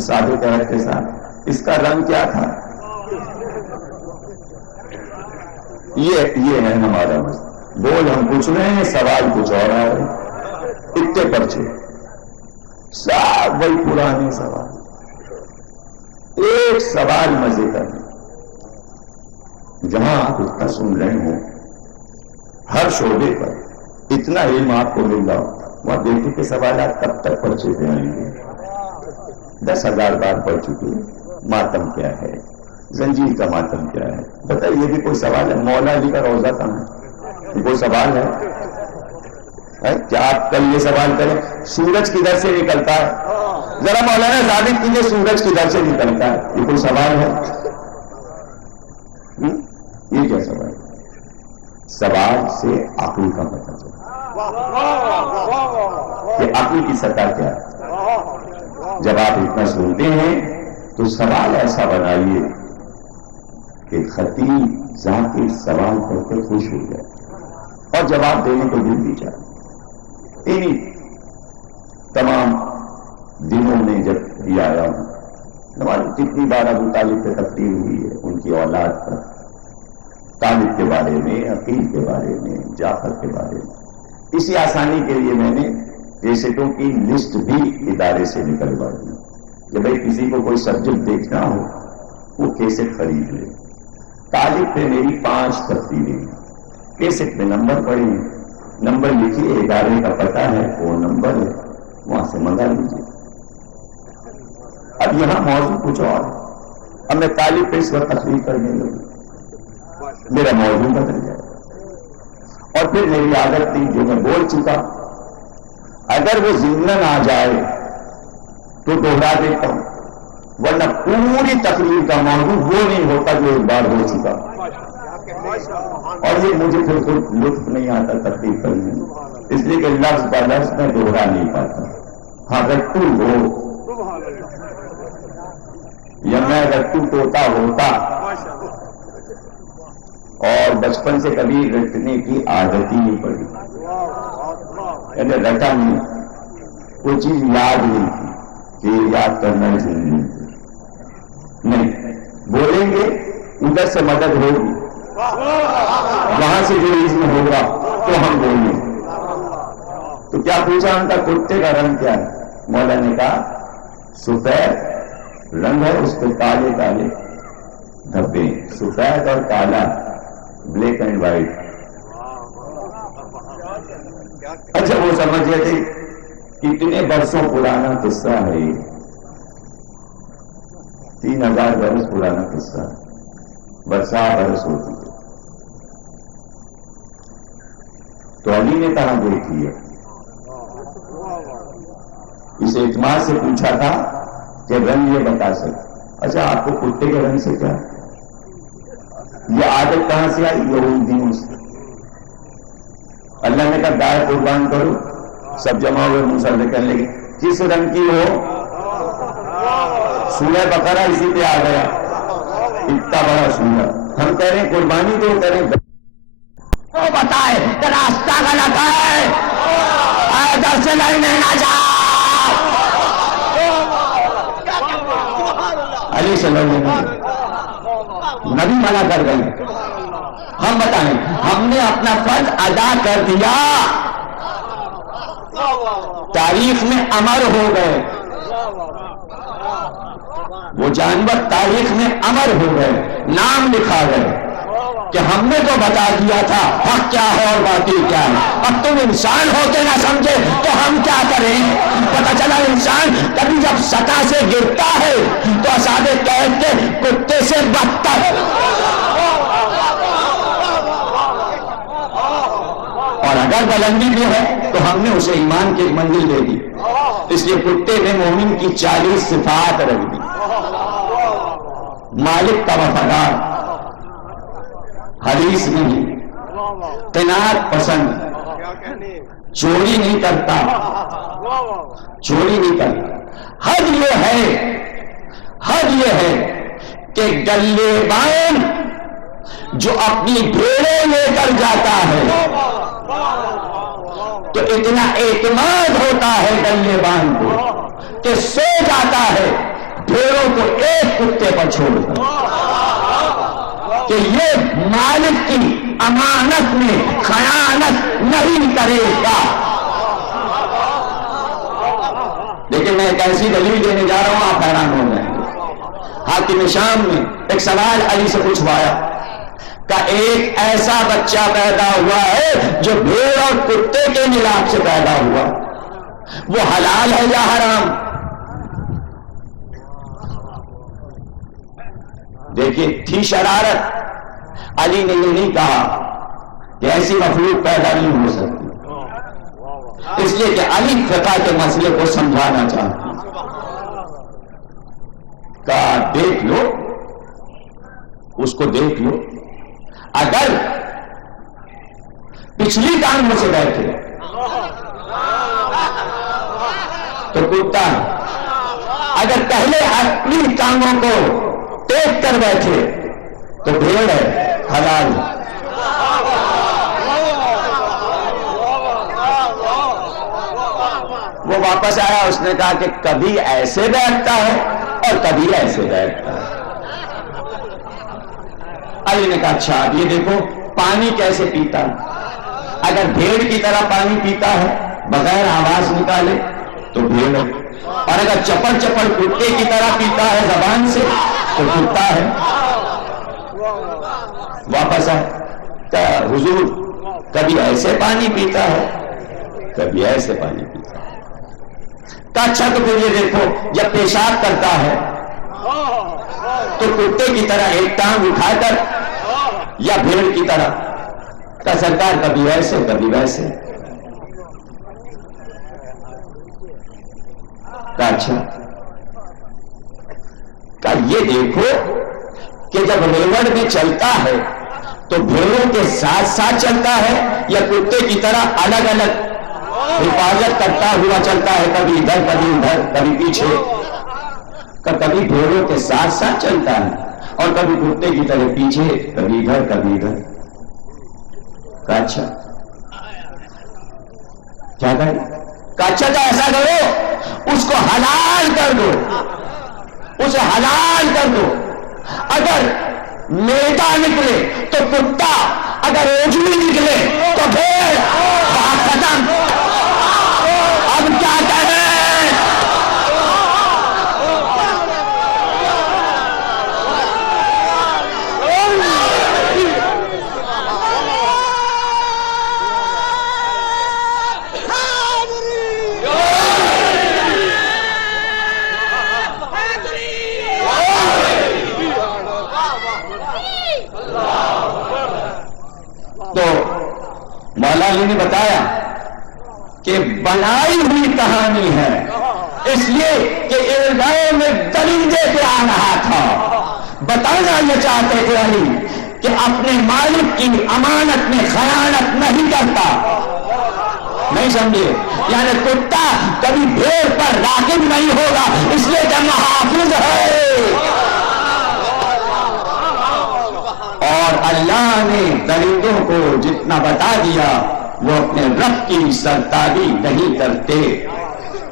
سادے قحط کے ساتھ، اس کا رنگ کیا تھا؟ یہ ہے ہمارا مسئلہ۔ بول ہم پوچھ رہے ہیں، سوال کچھ اور آ رہے ہیں، اتنے پرچے سب وہی پرانے سوال۔ ایک سوال مزے کا ہے، جہاں آپ اتنا سن رہے ہوں ہر شعبے پر اتنا علم آپ کو مل رہا ہو، وہاں دیکھیں کہ سوالات کب تک پرچے پہ آئیں گے؟ 10,000 بار پڑھ چکے۔ ماتم کیا ہے؟ زنجیر کا ماتم کیا ہے؟ بتائیے، یہ بھی کوئی سوال ہے؟ مولا علی کا روضہ کہاں ہے؟ یہ کوئی سوال ہے؟ کیا آپ کل یہ سوال کریں سورج کدھر سے نکلتا ہے؟ ذرا مولانا ثابت کیجیے سورج کدھر سے نکلتا ہے، یہ کوئی سوال ہے؟ یہ کیا سوال ہے؟ سوال سے عقل کا پتہ چلتا کہ عقل کی سطح کیا ہے۔ جب آپ اتنا سنتے ہیں تو سوال ایسا بنائیے کہ خطیب ذاتی سوال کر کے خوش ہو جائے اور جواب دینے کو دل بھی چاہے۔ انہی تمام دنوں میں جب بھی آیا ہوں، ہماری کتنی بار ابو طالب پہ تقریر ہوئی ہے، ان کی اولاد پر، طالب کے بارے میں، عقیل کے بارے میں، جعفر کے بارے میں۔ اسی آسانی کے لیے میں نے کیسٹوں کی لسٹ بھی ادارے سے نکلوا دی کہ بھائی کسی کو کوئی سبجیکٹ دیکھنا ہو وہ کیسٹ خرید لے۔ طالب پہ میری 5 تقریریں، کیسٹ میں نمبر پڑے ہیں، نمبر لکھیے، ادارے کا پتہ ہے، وہ نمبر ہے، وہاں سے منگا لیجیے۔ اب یہاں موضوع کچھ اور ہے، اب میں طالب پہ اس وقت تقریر کرنے لگوں، میرا موضوع بدل جائے، اور پھر میری عادت تھی جو میں بول چکا، اگر وہ ضمناً آ جائے تو دوہرا دیتا ہوں، ورنہ پوری تقریر کا موضوع وہ نہیں ہوتا جو ایک بار ہو چکا، اور یہ مجھے پھر خود لطف نہیں آتا تقریر کرنے میں، اس لیے کہ لفظ کا لفظ میں دوہرا نہیں پاتا۔ ہاں رٹو ہو یا میں رٹو توتا ہوتا، اور بچپن سے کبھی رٹنے کی عادت ہی نہیں پڑی، یعنی رٹا نہیں، کوئی چیز یاد نہیں تھی، کہ یاد کرنا ہے زندگی نہیں، بولیں گے ادھر سے مدد ہوگی، وہاں سے جو عزم ہوگا تو ہم بولیں۔ تو کیا پوچھا ان کا کتے کا رنگ کیا ہے؟ مولا نے کہا سفید رنگ ہے، اس پہ کالے کالے دھبے، سفید اور کالا، بلیک اینڈ وائٹ۔ اچھا وہ سمجھ گئے تھے کتنے برسوں پرانا قصہ ہے یہ، 3000 برس پرانا قصہ ہے، برسات برس ہو چکے۔ تو علی نے کہاں دیکھی ہے؟ اس اعتماد سے پوچھا تھا کہ رنگ یہ بتا سکے۔ اچھا آپ کو کتے کے رنگ سے کیا؟ یہ عادت کہاں سے آئی؟ یہودی دنوں سے۔ اللہ نے کہا گائے قربان کرو، سب جمع ہوئے موسیٰ سے کہنے لگے کس رنگ کی ہو؟ سورہ بقرہ اسی پہ آ گیا، اتنا بڑا سورہ۔ ہم کہہ رہے ہیں قربانی تو کریں، وہ بتائے کہ راستہ غلط ہے، ادھر سے لڑنے نہ جاؤ۔ علی سے لڑنے نہ جاؤ، نبی منع کر گئے۔ ہم بتائیں ہم نے اپنا فرض ادا کر دیا، تاریخ میں امر ہو گئے، وہ جانور تاریخ میں امر ہو گئے، نام لکھا گئے کہ ہم نے تو بتا دیا تھا حق کیا ہے اور باطل کیا ہے، اب تم انسان ہو کے نہ سمجھے تو ہم کیا کریں؟ پتہ چلا انسان کبھی جب سطح سے گرتا ہے تو اصحاب کہف کے کتے سے بدتر۔ اور اگر بلندی بھی ہے تو ہم نے اسے ایمان کی ایک منزل دے دی، اس لیے کتے نے مومن کی 40 صفات رکھ دی۔ مالک کا وفادار، حدیث نہیں، قناعت پسند، چوری نہیں کرتا، چوری نہیں کرتا۔ حد یہ ہے کہ گلےبان جو اپنی بھیڑیں لے کر جاتا ہے تو اتنا اعتماد ہوتا ہے گلےبان کو کہ سو جاتا ہے بھیڑوں کو ایک کتے پر چھوڑ کر کہ یہ مالک کی امانت میں خیانت نہیں کرے گا۔ لیکن میں ایک ایسی دلیل دینے جا رہا ہوں آپ حیران ہو جائیں گے۔ حاکم شام نے ایک سوال علی سے پوچھوایا کہ ایک ایسا بچہ پیدا ہوا ہے جو بھیڑ اور کتے کے ملاپ سے پیدا ہوا، وہ حلال ہے یا حرام؟ دیکھیے تھی شرارت، علی نے یہ نہیں کہا کہ ایسی مخلوق پیدا نہیں ہو سکتی، اس لیے کہ علی فقہ کے مسئلے کو سمجھانا چاہتے ہیں۔ کہا دیکھ لو، اس کو دیکھ لو، اگر پچھلی ٹانگوں سے بیٹھے تو کتا ہے، اگر پہلے اپنی ٹانگوں کو ٹیک کر بیٹھے تو بھیڑ ہے، حلال ہے۔ وہ واپس آیا، اس نے کہا کہ کبھی ایسے بیٹھتا ہے اور کبھی ایسے بیٹھتا ہے۔ علی نے کہا اچھا یہ دیکھو پانی کیسے پیتا ہے، اگر بھیڑ کی طرح پانی پیتا ہے بغیر آواز نکالے تو بھیڑ ہے، اور اگر چپڑ چپڑ کتے کی طرح پیتا ہے زبان سے تو کتا ہے۔ واپس آئے کہ حضور کبھی ایسے پانی پیتا ہے کبھی ایسے پانی پیتا ہے۔ کہا اچھا تو پھر یہ دیکھو جب پیشاب کرتا ہے تو کتے کی طرح ایک ٹانگ اٹھا کر یا بھیڑ کی طرح؟ کہا سرکار کبھی ایسے کبھی ویسے۔ کہا اچھا، کہا یہ دیکھو کہ جب ریوڑ میں چلتا ہے تو بھیڑوں کے ساتھ ساتھ چلتا ہے یا کتے کی طرح الگ الگ حفاظت کرتا ہوا چلتا ہے، کبھی ادھر کبھی ادھر کبھی پیچھے؟ کبھی بھیڑوں کے ساتھ ساتھ چلتا ہے اور کبھی کتے کی طرح پیچھے، کبھی ادھر کبھی ادھر۔ کہا اچھا کیا کریں؟ کہا اچھا تو ایسا کرو اس کو کو حلال کر دو، اسے حلال کر دو. اگر میدا نکلے تو کتا، اگر اوجڑی نکلے تو بھیڑ. بات ختم. اب کیا کہیں؟ تو مولا علی نے بتایا کہ بنائی ہوئی کہانی ہے، اس لیے کہ ارغاؤ میں درندے پہ آ رہا تھا. بتانا یہ چاہتے تھے علی کہ اپنے مالک کی امانت میں خیانت نہیں کرتا. نہیں سمجھے؟ یعنی کتا کبھی بھیڑ پر راغب نہیں ہوگا، اس لیے کہ محافظ ہے. اور اللہ نے درندوں کو جتنا بتا دیا وہ اپنے رب کی سرتابی نہیں کرتے.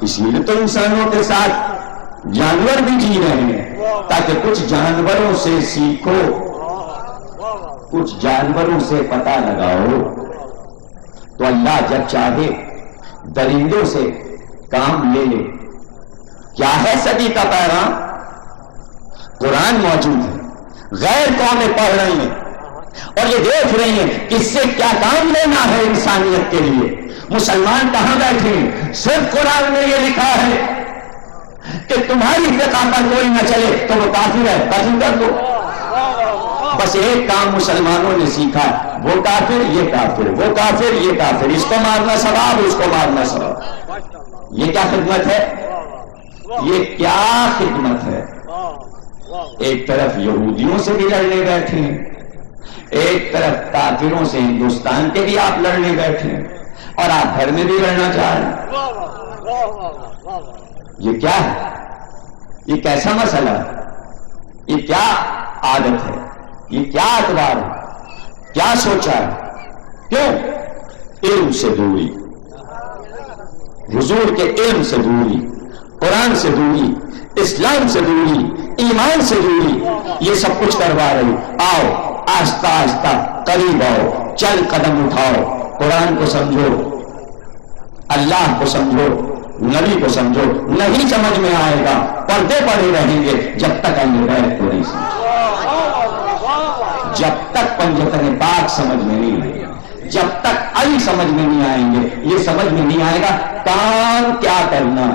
اسی لیے تو انسانوں کے ساتھ جانور بھی جی رہے ہیں تاکہ کچھ جانوروں سے سیکھو، کچھ جانوروں سے پتہ لگاؤ. تو اللہ جب چاہے درندوں سے کام لے لے. کیا ہے صدی کا پیغام؟ قرآن موجود ہے، غیر قومیں پڑھ رہی ہیں اور یہ دیکھ رہی ہیں کہ اس سے کیا کام لینا ہے انسانیت کے لیے. مسلمان کہاں بیٹھے ہیں؟ صرف قرآن میں یہ لکھا ہے کہ تمہاری فقہ پر کوئی نہ چلے تو وہ کافر ہے، قتل کر دو. بس ایک کام مسلمانوں نے سیکھا، وہ کافر یہ کافر، وہ کافر یہ کافر، اس کو مارنا ثواب، اس کو مارنا ثواب. یہ کیا خدمت ہے؟ یہ کیا خدمت ہے؟ ایک طرف یہودیوں سے بھی لڑنے بیٹھے ہیں، ایک طرف کافروں سے ہندوستان کے بھی آپ لڑنے بیٹھے ہیں، اور آپ گھر میں بھی لڑنا چاہ رہے ہیں. یہ کیا ہے؟ یہ کیسا مسئلہ ہے؟ یہ کیا عادت ہے؟ یہ کیا اعتبار ہے؟ کیا سوچا ہے؟ کیوں؟ علم سے دوری، حضور کے علم سے دوری، قرآن سے دوری، اسلام سے دوری، ایمان سے دوری، یہ سب کچھ کروا رہی. آؤ آہستہ آہستہ قریب آؤ، چل قدم اٹھاؤ، قرآن کو سمجھو، اللہ کو سمجھو، نبی کو سمجھو. نہیں سمجھ میں آئے گا، پردے پڑے رہیں گے جب تک اہل بیت کو نہیں سمجھو، جب تک پنجتن پاک سمجھ میں نہیں آئے گا، جب تک علی سمجھ میں نہیں آئیں گے. یہ سمجھ میں نہیں آئے گا کام کیا کرنا،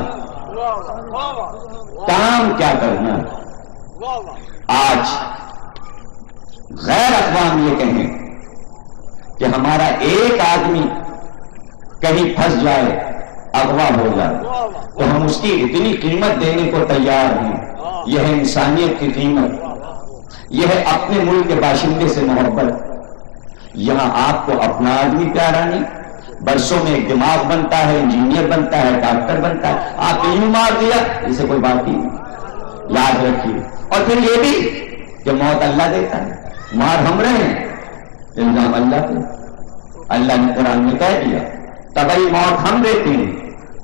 کام کیا کرنا. آج غیر اقوام یہ کہیں کہ ہمارا ایک آدمی کہیں پھنس جائے، اغوا ہو جائے، تو ہم اس کی اتنی قیمت دینے کو تیار ہیں. یہ ہے انسانیت کی قیمت، یہ ہے اپنے ملک کے باشندے سے محبت. یہاں آپ کو اپنا آدمی پیارا نہیں، برسوں میں ایک دماغ بنتا ہے، انجینئر بنتا ہے، ڈاکٹر بنتا ہے، آپ یوں مار دیا، اسے کوئی بات نہیں. یاد رکھیے. اور پھر یہ بھی کہ موت اللہ دیتا ہے، مار ہم رہے ہیں، الزام اللہ پہ. اللہ نے قرآن میں کہہ دیا طبعی موت ہم دیتے ہیں،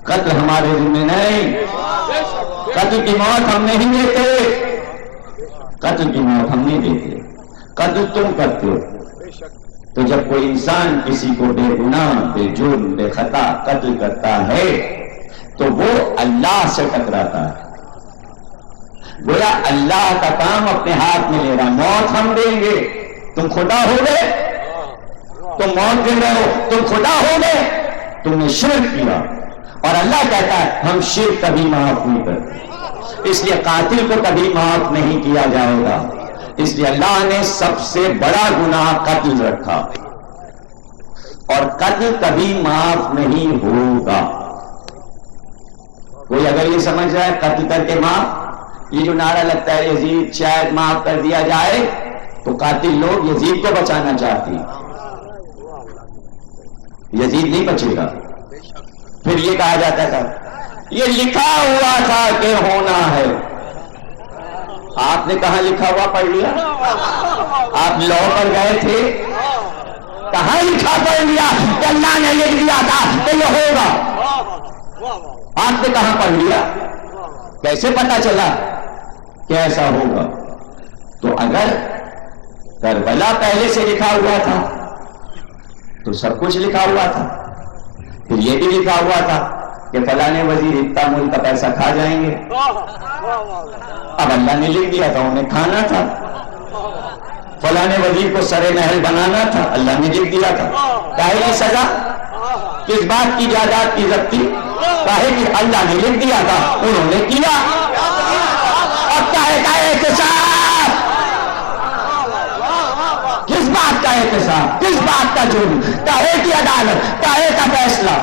قتل ہمارے ذمہ نہیں. قتل کی موت ہم نہیں دیتے، قتل کی موت ہم نہیں دیتے، قتل تم کرتے ہو. تو جب کوئی انسان کسی کو بے گناہ، بے جرم، بے خطا قتل کرتا ہے تو وہ اللہ سے ٹکراتا ہے. گویا اللہ کا کام اپنے ہاتھ میں لے رہا. موت ہم دیں گے، تم خدا ہو گئے، تم موت دے رہے ہو، تم خدا ہو گئے، تم نے شرک کیا. اور اللہ کہتا ہے ہم شرک کبھی معاف نہیں کرتے، اس لیے قاتل کو کبھی معاف نہیں کیا جائے گا. اس لیے اللہ نے سب سے بڑا گناہ قتل رکھا، اور قتل کبھی معاف نہیں ہوگا. کوئی اگر یہ سمجھ رہا ہے قتل کر کے معاف، یہ جو نعرہ لگتا ہے یزید شاید معاف کر دیا جائے، تو قاتل لوگ یزید کو بچانا چاہتے ہیں. یزید نہیں بچے گا. پھر یہ کہا جاتا تھا یہ لکھا ہوا تھا کہ ہونا ہے. آپ نے کہاں لکھا ہوا پڑھ لیا؟ آپ لا پر گئے تھے، کہاں لکھا پڑھ لیا کہ اللہ نے لکھ دیا تھا کہ یہ ہوگا؟ آپ نے کہاں پڑھ لیا؟ کیسے پتا چلا کہ ایسا ہوگا؟ تو اگر کربلا پہلے سے لکھا ہوا تھا تو سب کچھ لکھا ہوا تھا، پھر یہ بھی لکھا ہوا تھا کہ فلاں وزیر اتنا ملک کا پیسہ کھا جائیں گے، اب اللہ نے لکھ دیا تھا انہیں کھانا تھا۔ فلاں وزیر کو سر محل بنانا تھا، اللہ نے لکھ دیا تھا۔ کاہے کی سزا؟ کس بات کی جائیداد کی ضبطی؟ کاہے کی اللہ نے لکھ دیا تھا، انہوں نے کیا۔ اور کاہے کا احتساب؟ کس بات کا احتساب؟ کس بات کا جرم؟ کاہے کی عدالت؟ کاہے کا فیصلہ؟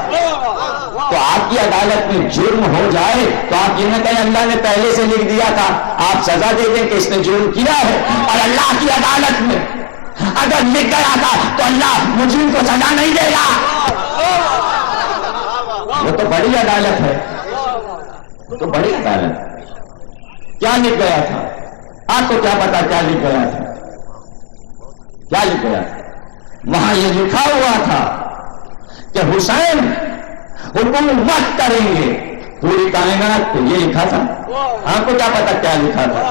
تو آپ کی عدالت میں جرم ہو جائے تو آپ یہ نہ کہیں اللہ نے پہلے سے لکھ دیا تھا، آپ سزا دے دیں کہ اس نے جرم کیا ہے۔ اور اللہ کی عدالت میں اگر لکھ گیا تھا تو اللہ مجرم کو سزا نہیں دے گا۔ وہ تو بڑی عدالت ہے، وہ تو بڑی عدالت۔ کیا لکھ گیا تھا؟ آپ کو کیا پتا کیا لکھ گیا تھا؟ کیا لکھ گیا تھا؟ وہاں یہ لکھا ہوا تھا کہ حسین حکومت کریں گے پوری کائنات پہ، یہ لکھا تھا۔ آپ کو کیا پتا کیا لکھا تھا؟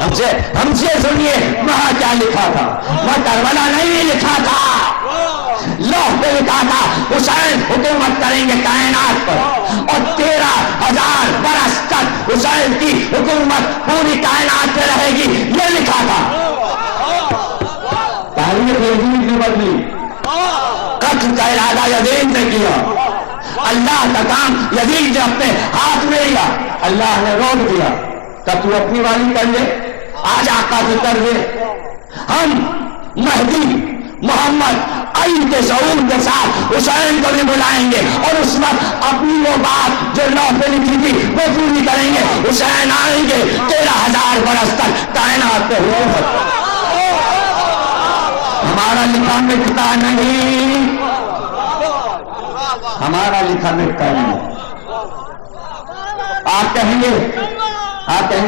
ہم سے سنیے وہاں کیا لکھا تھا۔ وہاں کربلا نہیں لکھا تھا، لوح پہ لکھا تھا حسین حکومت کریں گے کائنات پر، اور 13,000 برس تک حسین کی حکومت پوری کائنات پہ رہے گی، یہ لکھا تھا۔ تاریخ یزید نے بدلی، قتل کا ارادہ یزید نے کیا، اللہ کا کام یزید نے اپنے ہاتھ میں لیا، اللہ نے روک دیا۔ تب تو اپنی والی کر لے، آج آقا کی کر دے۔ ہم مہدی محمد علی کے ظہور کے ساتھ حسین کو بھی بلائیں گے، اور اس وقت اپنی وہ بات جو لوح پہ لکھی تھی وہ پوری کریں گے۔ حسین آئیں گے 13,000 برس تک کائنات پہ حکومت۔ ہمارا لکھا مٹتا نہیں، ہمارا لکھا مٹتا نہیں۔ آپ کہیں گے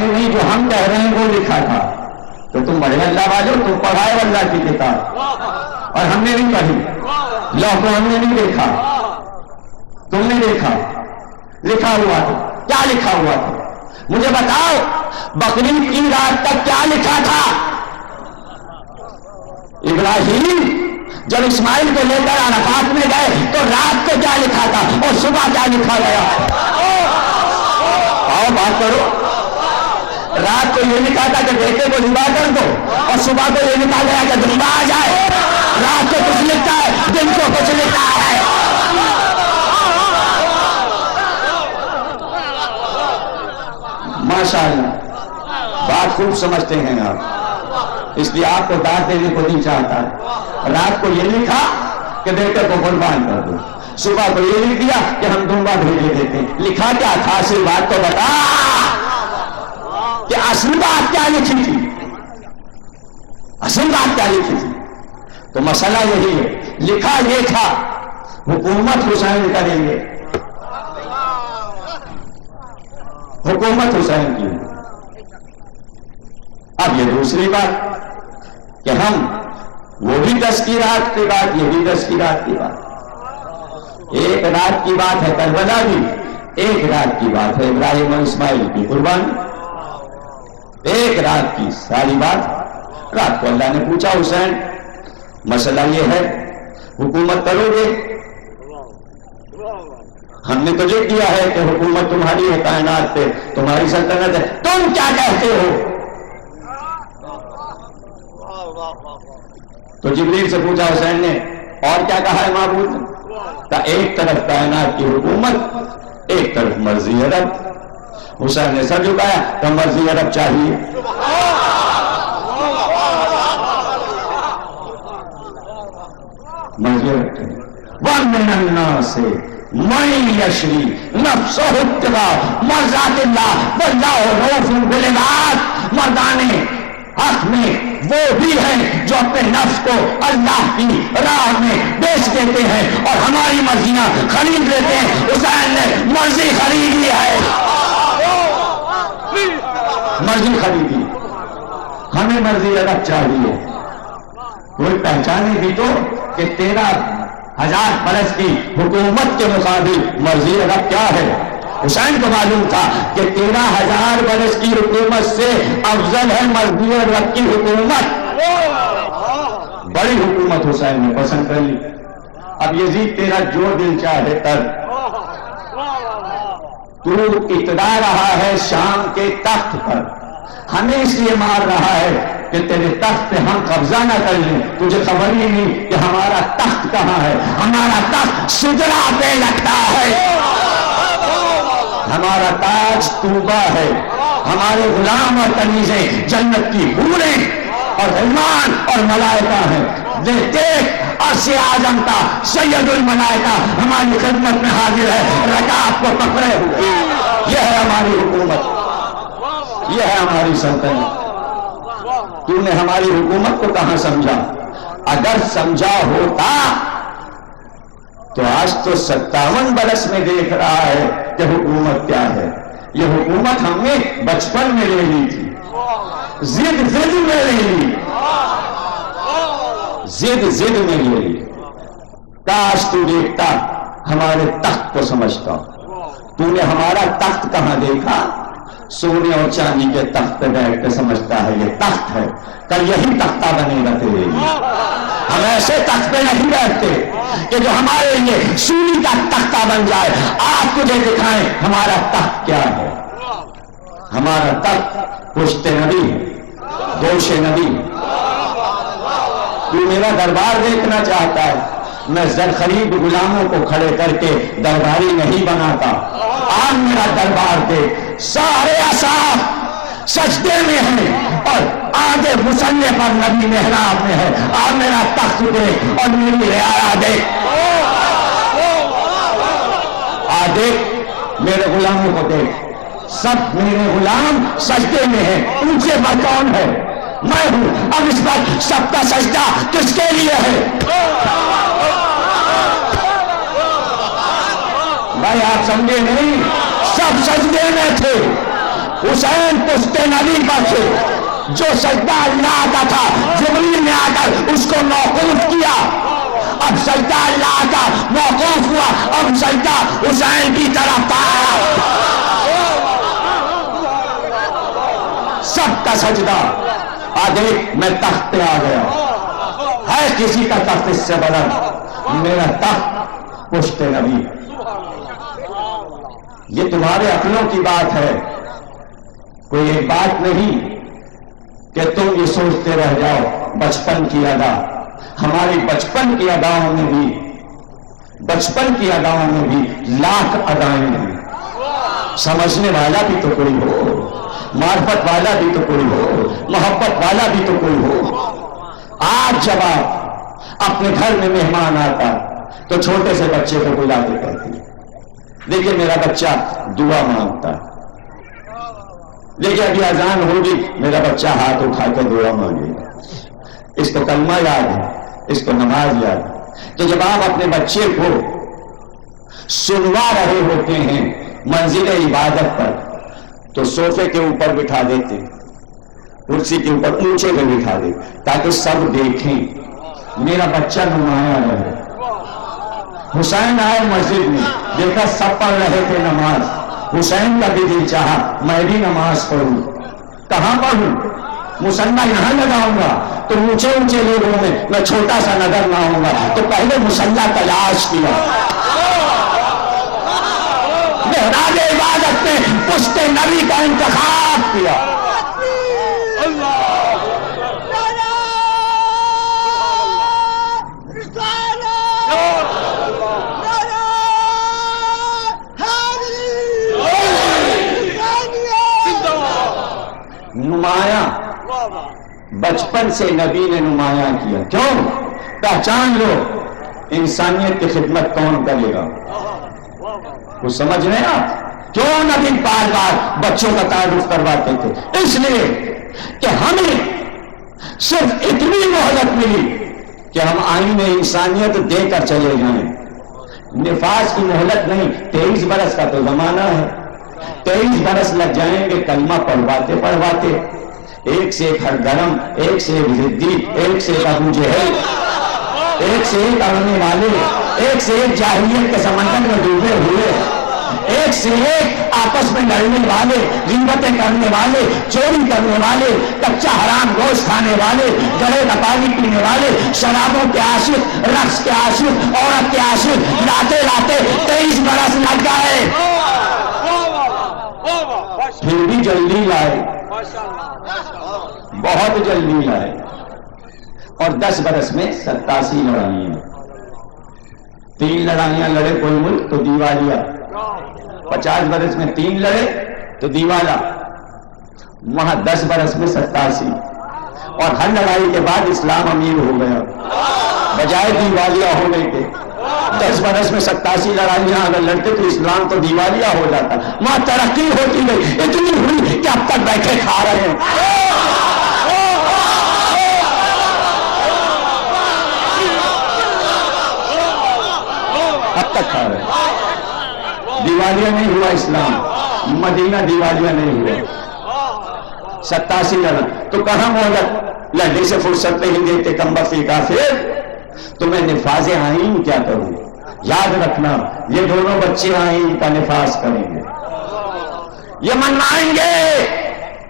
نہیں جو ہم کہہ رہے ہیں وہ لکھا تھا، تو تم بڑے اللہ والے ہو، تم پڑھائے اللہ کی کتاب، اور ہم نے نہیں پڑھی، لوح کو ہم نے نہیں دیکھا، تم نے دیکھا، لکھا ہوا تھا۔ کیا لکھا ہوا تھا؟ مجھے بتاؤ، بقرعید کی رات تک کیا لکھا تھا؟ ابراہیم جب اسماعیل کو لے کر عرفات میں گئے تو رات کو کیا لکھا تھا اور صبح کیا لکھا گیا؟ آؤ بات کرو۔ رات کو یہ لکھا تھا کہ بیٹے کو ذبح کر دو، اور صبح کو یہ لکھا گیا کہ دن آ جائے۔ رات کو کچھ لکھتا ہے، دن کو کچھ لکھتا ہے۔ ماشاءاللہ، بات خوب سمجھتے ہیں آپ، اس لیے آپ کو ڈانٹ دینے کو نہیں چاہتا۔ رات کو یہ لکھا کہ بیٹے کو قربان کر دو، صبح کو یہ لکھ دیا کہ ہم دونوں بھیجے دیتے۔ لکھا کیا تھا؟ اصل بات تو بتا کہ اصل بات کیا لکھی تھی، اصل بات کیا لکھی تھی؟ تو مسئلہ یہی ہے، لکھا یہ تھا حکومت حسین کریں گے، حکومت حسین کی۔ اب یہ دوسری بات کہ ہم وہ بھی 10 کی رات کی بات، یہ بھی 10 کی رات کی بات، ایک رات کی بات ہے کربلا بھی، ایک رات کی بات ہے ابراہیم اور اسماعیل کی قربانی، ایک رات کی ساری بات۔ رات کو اللہ نے پوچھا حسین مسئلہ یہ ہے حکومت کرو گے؟ ہم نے تجھے کیا ہے کہ حکومت تمہاری ہے کائنات پہ، تمہاری سلطنت ہے، تم کیا کہتے ہو؟ تو جبریل سے پوچھا حسین نے، اور کیا کہا ہے معبود نے؟ کہ ایک طرف کائنات کی حکومت، ایک طرف مرضی رب۔ حسین نے سر جھکایا کہ مرضی رب چاہیے۔ مرضی رب چاہیے۔ وَمِنَ النَّاسِ مَن يَشْرِي نَفْسَهُ ابْتِغَاءَ مَرْضَاتِ اللَّهِ وَاللَّهُ رَءُوفٌ بِالْعِبَادِ۔ مردانے حق میں وہ بھی ہیں جو اپنے نفس کو اللہ کی راہ میں بیچ دیتے ہیں اور ہماری مرضیاں خرید لیتے ہیں۔ حسین نے مرضی خریدی ہے، مرضی خریدی۔ ہمیں مرضی الگ چاہیے، کوئی پہچانے بھی تو کہ 13,000 برس کی حکومت کے مقابل مرضی الگ کیا ہے۔ حسین کو معلوم تھا کہ 13,000 برس کی حکومت سے افضل ہے مہدی اور وقت کی حکومت. بڑی حکومت حسین نے پسند کر لی. اب یزید تیرا جو دل چاہے کر، تو اتنا رہا ہے شام کے تخت پر، ہمیں اس لیے مار رہا ہے کہ تیرے تخت پہ ہم قبضہ نہ کر لیں. تجھے خبر ہی نہیں کہ ہمارا تخت کہاں ہے. ہمارا تخت سدرا پہ لگتا ہے، ہمارا تاج طوبہ ہے، ہمارے غلام اور کنیزیں جنت کی حوریں اور رحمان اور ملائکہ ہیں. دیکھ عرش اعظم کا سید الملائکہ ہماری خدمت میں حاضر ہے، رکاب کو پکڑے ہوئے. یہ ہے ہماری حکومت، یہ ہے ہماری سلطنت. تو نے ہماری حکومت کو کہاں سمجھا؟ اگر سمجھا ہوتا تو آج تو 57 برس میں دیکھ رہا ہے کہ حکومت کیا ہے. یہ حکومت ہم نے بچپن میں لے لی تھی، زد میں لے لی، زد میں لے لی. کاش تو دیکھتا، ہمارے تخت کو سمجھتا. تو نے ہمارا تخت کہاں دیکھا؟ سونے اور چاندی کے تخت پہ بیٹھ کے سمجھتا ہے یہ تخت ہے، کل یہی تختہ بنے گا تیرے لیے. ہم ایسے تخت پہ نہیں بیٹھتے کہ جو ہمارے لیے سونے کا تختہ بن جائے. آپ تجھے دکھائیں ہمارا تخت کیا ہے. ہمارا تخت پشت نبی ہے، دوش نبی. تو میرا دربار دیکھنا چاہتا ہے، میں زرخریب غلاموں کو کھڑے کر کے درباری نہیں بناتا. آج میرا دربار دیکھ، سارے اصحاب سجدے میں ہیں اور آگے مصلی پر نبی محراب میں ہے. آج میرا تخت دیکھ اور میری رعایا دیکھ. آج دیکھ میرے غلاموں کو دیکھ، سب میرے غلام سجدے میں ہیں. اونچے پر کون ہے؟ میں ہوں. اب اس وقت سب کا سجدہ کس کے لیے ہے؟ بھائی آپ سمجھے نہیں؟ سب سجدے میں تھے. حسین پشت نبی پر تھے. جو سجدہ اللہ کا تھا جبریل نے آ کر اس کو موقوف کیا. اب سجدہ اللہ کا موقوف ہوا، اب سجدہ حسین کی طرف آیا. سب کا سجدہ. آگے میں تخت پہ آ گیا. ہے کسی کا تخت اس سے بلند؟ میرا تخت پشت نبی. یہ تمہارے عقلوں کی بات ہے، کوئی ایک بات نہیں کہ تم یہ سوچتے رہ جاؤ بچپن کی ادا. ہماری بچپن کی اداؤں میں بھی لاکھ ادائیں ہیں. سمجھنے والا بھی تو کوئی ہو، معرفت والا بھی تو کوئی ہو، محبت والا بھی تو کوئی ہو. آج جب آپ اپنے گھر میں مہمان آتا تو چھوٹے سے بچے کو بلا کے کہتے ہیں دیکھیے میرا بچہ دعا مانگتا ہے، لیکن ابھی اذان ہوگی میرا بچہ ہاتھ اٹھا کے دعا مانگے گا. اس کو کلمہ یاد ہے، اس کو نماز یاد ہے. تو جب آپ اپنے بچے کو سنوا رہے ہوتے ہیں منزل عبادت پر تو صوفے کے اوپر بٹھا دیتے، کرسی کے اوپر اونچے پہ بٹھا دیتے تاکہ سب دیکھیں میرا بچہ نمایاں رہے. حسین آئے مسجد میں، دیکھا سب پڑھ رہے تھے نماز. حسین کا بھی دل چاہا میں بھی نماز پڑھوں. کہاں پڑھوں؟ مصلی یہاں لگاؤں گا تو اونچے اونچے لوگوں میں چھوٹا سا نظر نہ ہوں گا. تو پہلے مصلی تلاش کیا، محراب عبادت میں پشت نبی کا انتخاب کیا. نمایاں بچپن سے نبی نے نمایاں کیا. کیوں؟ پہچان لو انسانیت کی خدمت کون کرے گا. کچھ سمجھ رہے ہیں آپ؟ کیوں نبی بار بار بچوں کا تعارف کرواتے تھے؟ اس لیے کہ ہمیں صرف اتنی مہلت ملی کہ ہم آئین انسانیت دے کر چلے جائیں. نفاذ کی مہلت نہیں. 23 برس کا تو زمانہ ہے، 23 برس لگ جائیں گے کلمہ پڑھواتے. ایک سے ایک ہر گرم، ایک سے ایک ضدی، ایک سے ایک ابو جہل، ایک سے ایک اڑنے والے، ایک سے ایک جاہلیت کے سمندر میں ڈوبے ہوئے، ایک سے ایک آپس میں لڑنے والے، غیبتیں کرنے والے، چوری کرنے والے، کچا حرام گوشت کھانے والے، گڑھے کا پانی پینے والے، شرابوں کے عاشق، رقص کے عاشق، عورت کے عاشق، لاتے لاتے 23 برس لگ گئے، پھر بھی جلدی لائے، بہت جلدی لائے، اور 10 برس میں 87 لڑائیاں، 3 لڑائیاں لڑے کوئی ملک تو دیوالیہ، 50 برس میں 3 لڑے تو دیوالا، وہاں 10 برس میں 87، اور ہر لڑائی کے بعد اسلام امیر ہو گیا، بجائے دیوالیہ ہونے کے 10 برس میں 87 لڑائیاں اگر لڑتے تو اسلام تو دیوالیہ ہو جاتا، وہاں ترقی ہوتی گئی، اتنی ہوئی کہ اب تک بیٹھے کھا رہے ہیں، اب تک کھا رہے ہیں، دیوالیہ نہیں ہوا اسلام، مدینہ دیوالیہ نہیں ہوا، 87 لڑا تو کہاں مہلت، لڑنے سے فرصت نہیں دیتے کمبختی کافر، تو میں نفاذ آئین کیا کروں، یاد رکھنا یہ دونوں بچے آئین کا نفاذ کریں گے، یہ منوائیں گے،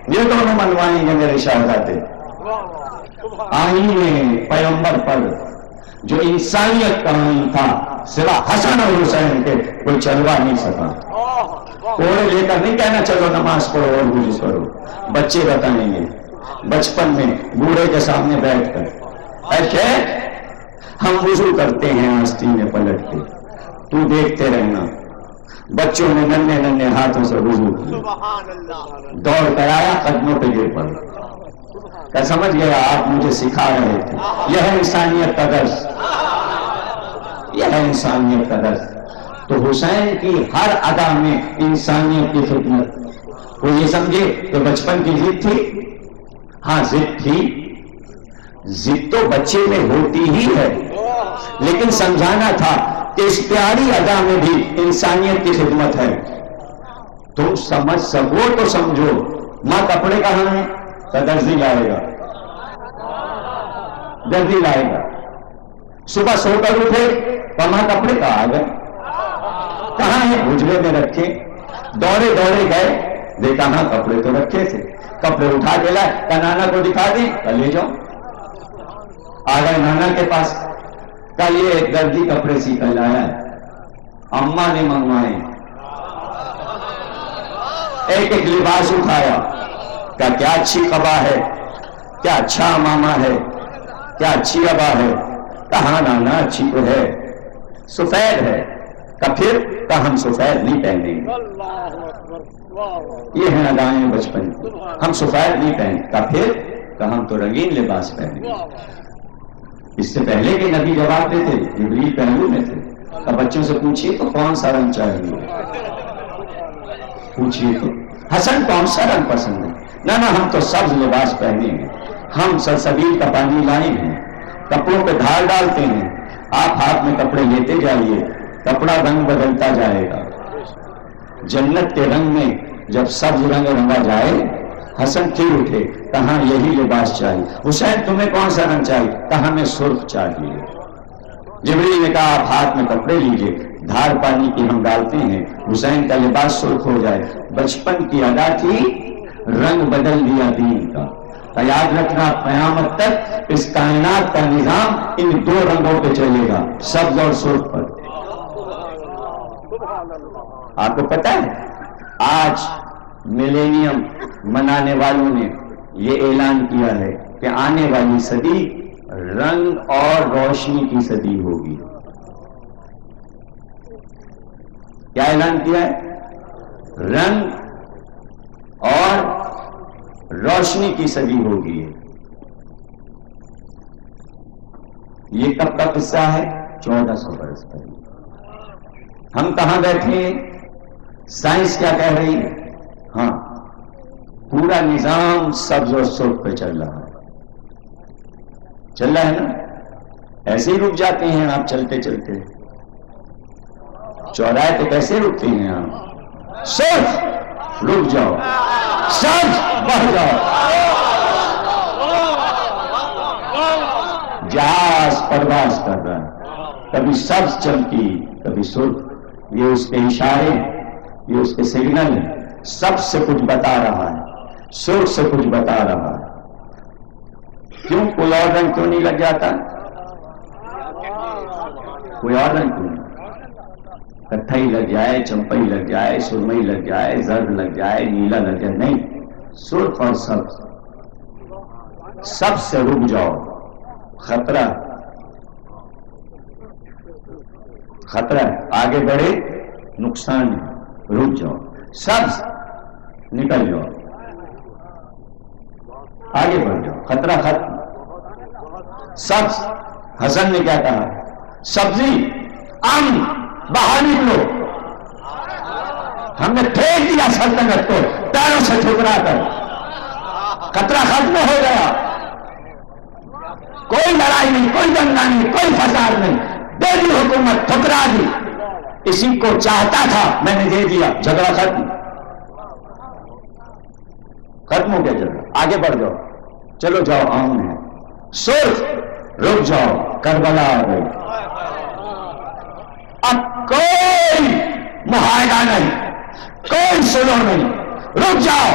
یہ دونوں منوائیں گے میرے شہزادے، آئین پیغمبر پر جو انسانیت کا آئین تھا سوا حسن اور حسین کے کوئی چلوا نہیں سکا، کوڑے لے کر نہیں کہنا چلو نماز پڑھو اور وضو کرو، بچے بتائیں گے بچپن میں بوڑھے کے سامنے بیٹھ کر، اچھا ہم وضو کرتے ہیں آستین میں پلٹ کے، تو دیکھتے رہنا، بچوں نے ننھے ننھے ہاتھوں سے وضو کیا، دوڑ کر آیا قدموں پہ گر پڑا، کہ سمجھ گیا آپ مجھے سکھا رہے تھے، یہ ہے انسانیت کا درس، یہ ہے انسانیت کا درس، تو حسین کی ہر ادا میں انسانیت کی خدمت، وہ یہ سمجھے کہ بچپن کی ضد تھی، ہاں ضد تھی، ضد تو بچے میں ہوتی ہی ہے، لیکن سمجھانا تھا کہ اس پیاری ادا میں بھی انسانیت کی خدمت ہے، تم سمجھ سکو تو سمجھو، ماں کپڑے کہاں ہیں، تو درزی لائے گا، درزی لائے گا، صبح سو کر اٹھے ماں کپڑے کہاں گئے، کہاں ہیں، حجرے میں رکھے، دوڑے دوڑے گئے، دیکھا ہاں کپڑے تو رکھے تھے، کپڑے اٹھا کے لائے، کہ نانا کو دکھا دیں، کہ لے جاؤ، آ گئے نانا کے پاس، کہ یہ دردی کپڑے سی کر لایا ہے، اماں نے منگوائے، ایک ایک لباس اٹھایا، کہ کیا اچھی قبا ہے، کیا اچھا امامہ ہے، کیا اچھی ابا ہے، کہاں نانا اچھی تو ہے، سفید ہے، کہ پھر کہ ہم سفید نہیں پہنیں گے، یہ ہیں ادائیں بچپن کی، ہم سفید نہیں پہنیں، کہ پھر کہ ہم تو رنگین لباس پہنیں گے، اس سے پہلے کہ نبی جواب دیتے جبریل پہلو میں تھے، کہ بچوں سے پوچھئے تو کون سا رنگ چاہیے، پوچھئے تو حسن کون سا رنگ پسند ہے، نہ ہم تو سبز لباس پہنیں گے، ہم سلسبیل کا پانی لائے ہیں، کپڑوں پہ دھار ڈالتے ہیں، آپ ہاتھ میں کپڑے لیتے جائیے، کپڑا رنگ بدلتا جائے گا، جنت کے رنگ میں جب سبز رنگ رنگا جائے، حسن پھر اٹھے، کہاں یہی لباس چاہیے، حسین تمہیں کون سا رنگ چاہیے، کہاں ہمیں سرخ چاہیے، جبریل نے کہا آپ ہاتھ میں کپڑے لیجئے، دھار پانی کی ہم ڈالتے ہیں، حسین کا لباس سرخ ہو جائے، بچپن کی ادا تھی، رنگ بدل دیا دین کا، یاد رکھنا قیامت تک اس کائنات کا نظام ان 2 رنگوں پہ چلے گا، سبز اور سرخ پر، آپ کو پتا ہے آج ملینیم منانے والوں نے یہ اعلان کیا ہے کہ آنے والی صدی رنگ اور روشنی کی صدی ہوگی، کیا اعلان کیا ہے، رنگ اور روشنی کی صدی ہوگی، یہ کب کا قصہ ہے، 1400 برس پہلے، ہم کہاں بیٹھے ہیں، سائنس کیا کہہ رہی ہے، ہاں پورا نظام سبز اور سرخ پہ چل رہا ہے، چل رہا ہے نا، ایسے ہی رک جاتے ہیں آپ چلتے چلتے، چوراہے پہ کیسے رکتے ہیں آپ، سرخ رک جاؤ، سبز بڑھ جاؤ، جہاز پرواز کر رہا ہے، کبھی سبز چمکی کبھی سرخ، یہ اس کے اشارے، یہ اس کے سگنل ہے، سب سے کچھ بتا رہا ہے، سر سے کچھ بتا رہا ہے. کیوں؟ کوئی اور رنگ کیوں نہیں لگ جاتا؟ کوئی اور رنگ کیوں نہیں؟ کتھئی لگ جائے، چمپئی لگ جائے، سرمئی لگ جائے، زرد لگ جائے، نیلا لگ جائے، نہیں، سرخ اور سب سے رک جاؤ. خطرہ خطرہ ہے، آگے بڑھے نقصان ہے، رک جاؤ. سبز نکل جاؤ، آگے بڑھ جاؤ، خطرہ ختم. سبز، حسن نے کیا کہا؟ سبزی امن، باہر نکلو. ہم نے پھینک دیا سلطنت کو پیروں سے ٹھکرا کر، خطرہ ختم ہو گیا. کوئی لڑائی نہیں، کوئی دنگا نہیں، کوئی فساد نہیں، دے دی حکومت، ٹھکرا دی. اسی کو چاہتا تھا، میں نے دے دیا، جھگڑا ختم. ختم ہو گیا جھگڑا، آگے بڑھ جاؤ، چلو جاؤ، امن ہے. سرخ، رک جاؤ، کربلا آ گئی. اب کوئی معاہدہ نہیں، کوئی سلو نہیں، رک جاؤ.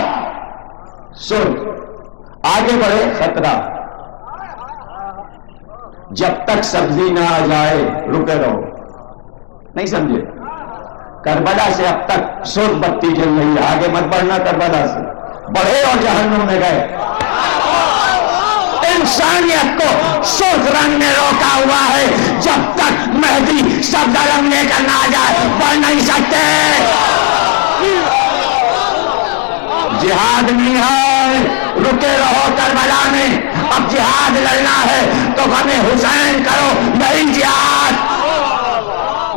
سرخ، آگے بڑھے، خطرہ. جب تک سبزی نہ آ جائے رکے رہو. نہیں سمجھے؟ کربلا سے اب تک سرخ بتی جل رہی ہے، آگے مت بڑھنا. کربلا سے بڑھے اور جہنم میں گئے. انسانیت کو سرخ رنگ نے روکا ہوا ہے. جب تک مہدی سبز رنگ لے کر نہ آ جائے بڑھ نہیں سکتے. جہاد نہیں ہے، رکے رہو کربلا میں. اب جہاد لڑنا ہے تو ہمیں حسین کرو، نہیں جہاد.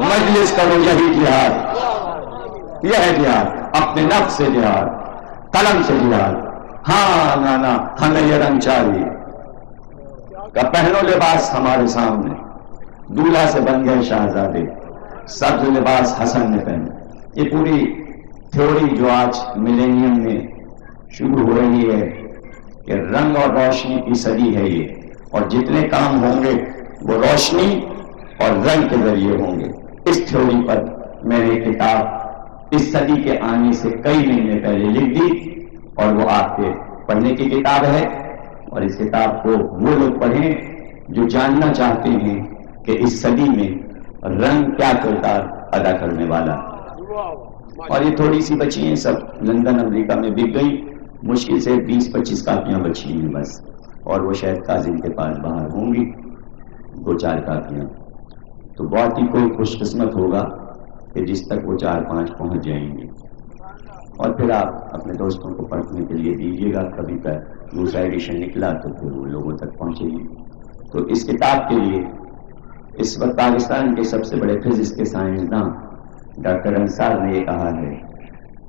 مجلس کرو، یہی جہاد، یہ ہے جہاد. اپنے نفس سے جہاد، قلم سے جہاد. ہاں نانا، ہمیں یہ رنگ چاہیے. کہ پہنو لباس ہمارے سامنے. دولہا سے بن گئے شہزادے، سبز لباس حسن نے پہنے. یہ پوری تھیوری جو آج ملینیم میں شروع ہو رہی ہے کہ رنگ اور روشنی کی صدی ہے یہ، اور جتنے کام ہوں گے وہ روشنی اور رنگ کے ذریعے ہوں گے. اس تھیوری پر میں نے کتاب اس صدی کے آنے سے کئی مہینے پہلے لکھ دی، اور وہ آپ کے پڑھنے کی کتاب ہے. اور اس کتاب کو وہ لوگ پڑھیں جو جاننا چاہتے ہیں کہ اس صدی میں رنگ کیا کردار ادا کرنے والا. اور یہ تھوڑی سی بچی ہیں، سب لندن امریکہ میں بک گئی. مشکل سے 20-25 کاپیاں بچی ہیں بس، اور وہ شاید کاظم کے پاس باہر ہوں گی 2-4 کاپیاں. تو بہت ہی کوئی خوش قسمت ہوگا کہ جس تک وہ 4-5 پہنچ جائیں گے. اور پھر آپ اپنے دوستوں کو پڑھنے کے لیے دیجیے گا. کبھی کا دوسرا ایڈیشن نکلا تو پھر وہ لوگوں تک پہنچے گی. تو اس کتاب کے لیے اس وقت پاکستان کے سب سے بڑے فزکس کے سائنسداں ڈاکٹر انصار نے یہ کہا ہے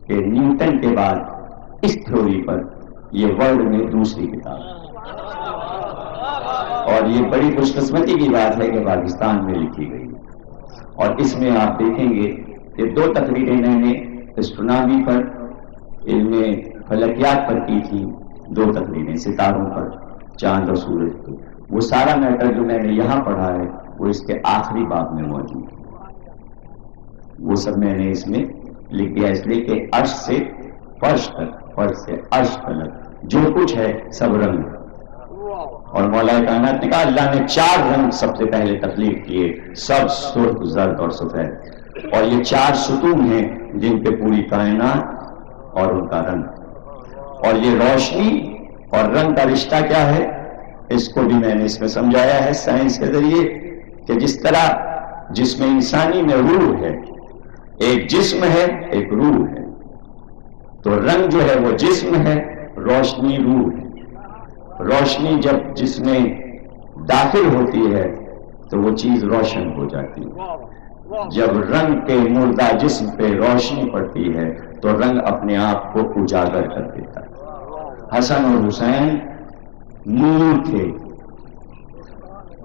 کہ نیوٹن کے بعد اس تھیوری پر یہ ورلڈ میں دوسری کتاب ہے. اور یہ بڑی خوش قسمتی کی بات ہے کہ پاکستان میں لکھی گئی. اور اس میں آپ دیکھیں گے کہ 2 تقریریں میں نے اسٹرونامی پر، علم فلکیات پر کی تھی. 2 تقریریں ستاروں پر، چاند اور سورج پر. وہ سارا میٹر جو میں نے یہاں پڑھا ہے وہ اس کے آخری باب میں موجود ہے. وہ سب میں نے اس میں لکھ دیا، اس لیے کہ عرش سے فرش تک، فرش سے عرش تک جو کچھ ہے سب رنگ. اور مولا کائنات نے کہا اللہ نے 4 رنگ سب سے پہلے تخلیق کیے، سب سرخ، زرد اور سفید. اور یہ 4 ستون ہیں جن پہ پوری کائنات اور ان کا رنگ. اور یہ روشنی اور رنگ کا رشتہ کیا ہے، اس کو بھی میں نے اس میں سمجھایا ہے سائنس کے ذریعے کہ جس طرح جسم انسانی میں روح ہے، ایک جسم ہے ایک روح ہے، تو رنگ جو ہے وہ جسم ہے، روشنی روح ہے. روشنی جب جس میں داخل ہوتی ہے تو وہ چیز روشن ہو جاتی ہے. جب رنگ کے مردہ جسم پہ روشنی پڑتی ہے تو رنگ اپنے آپ کو اجاگر کر دیتا ہے. حسن اور حسین نور تھے،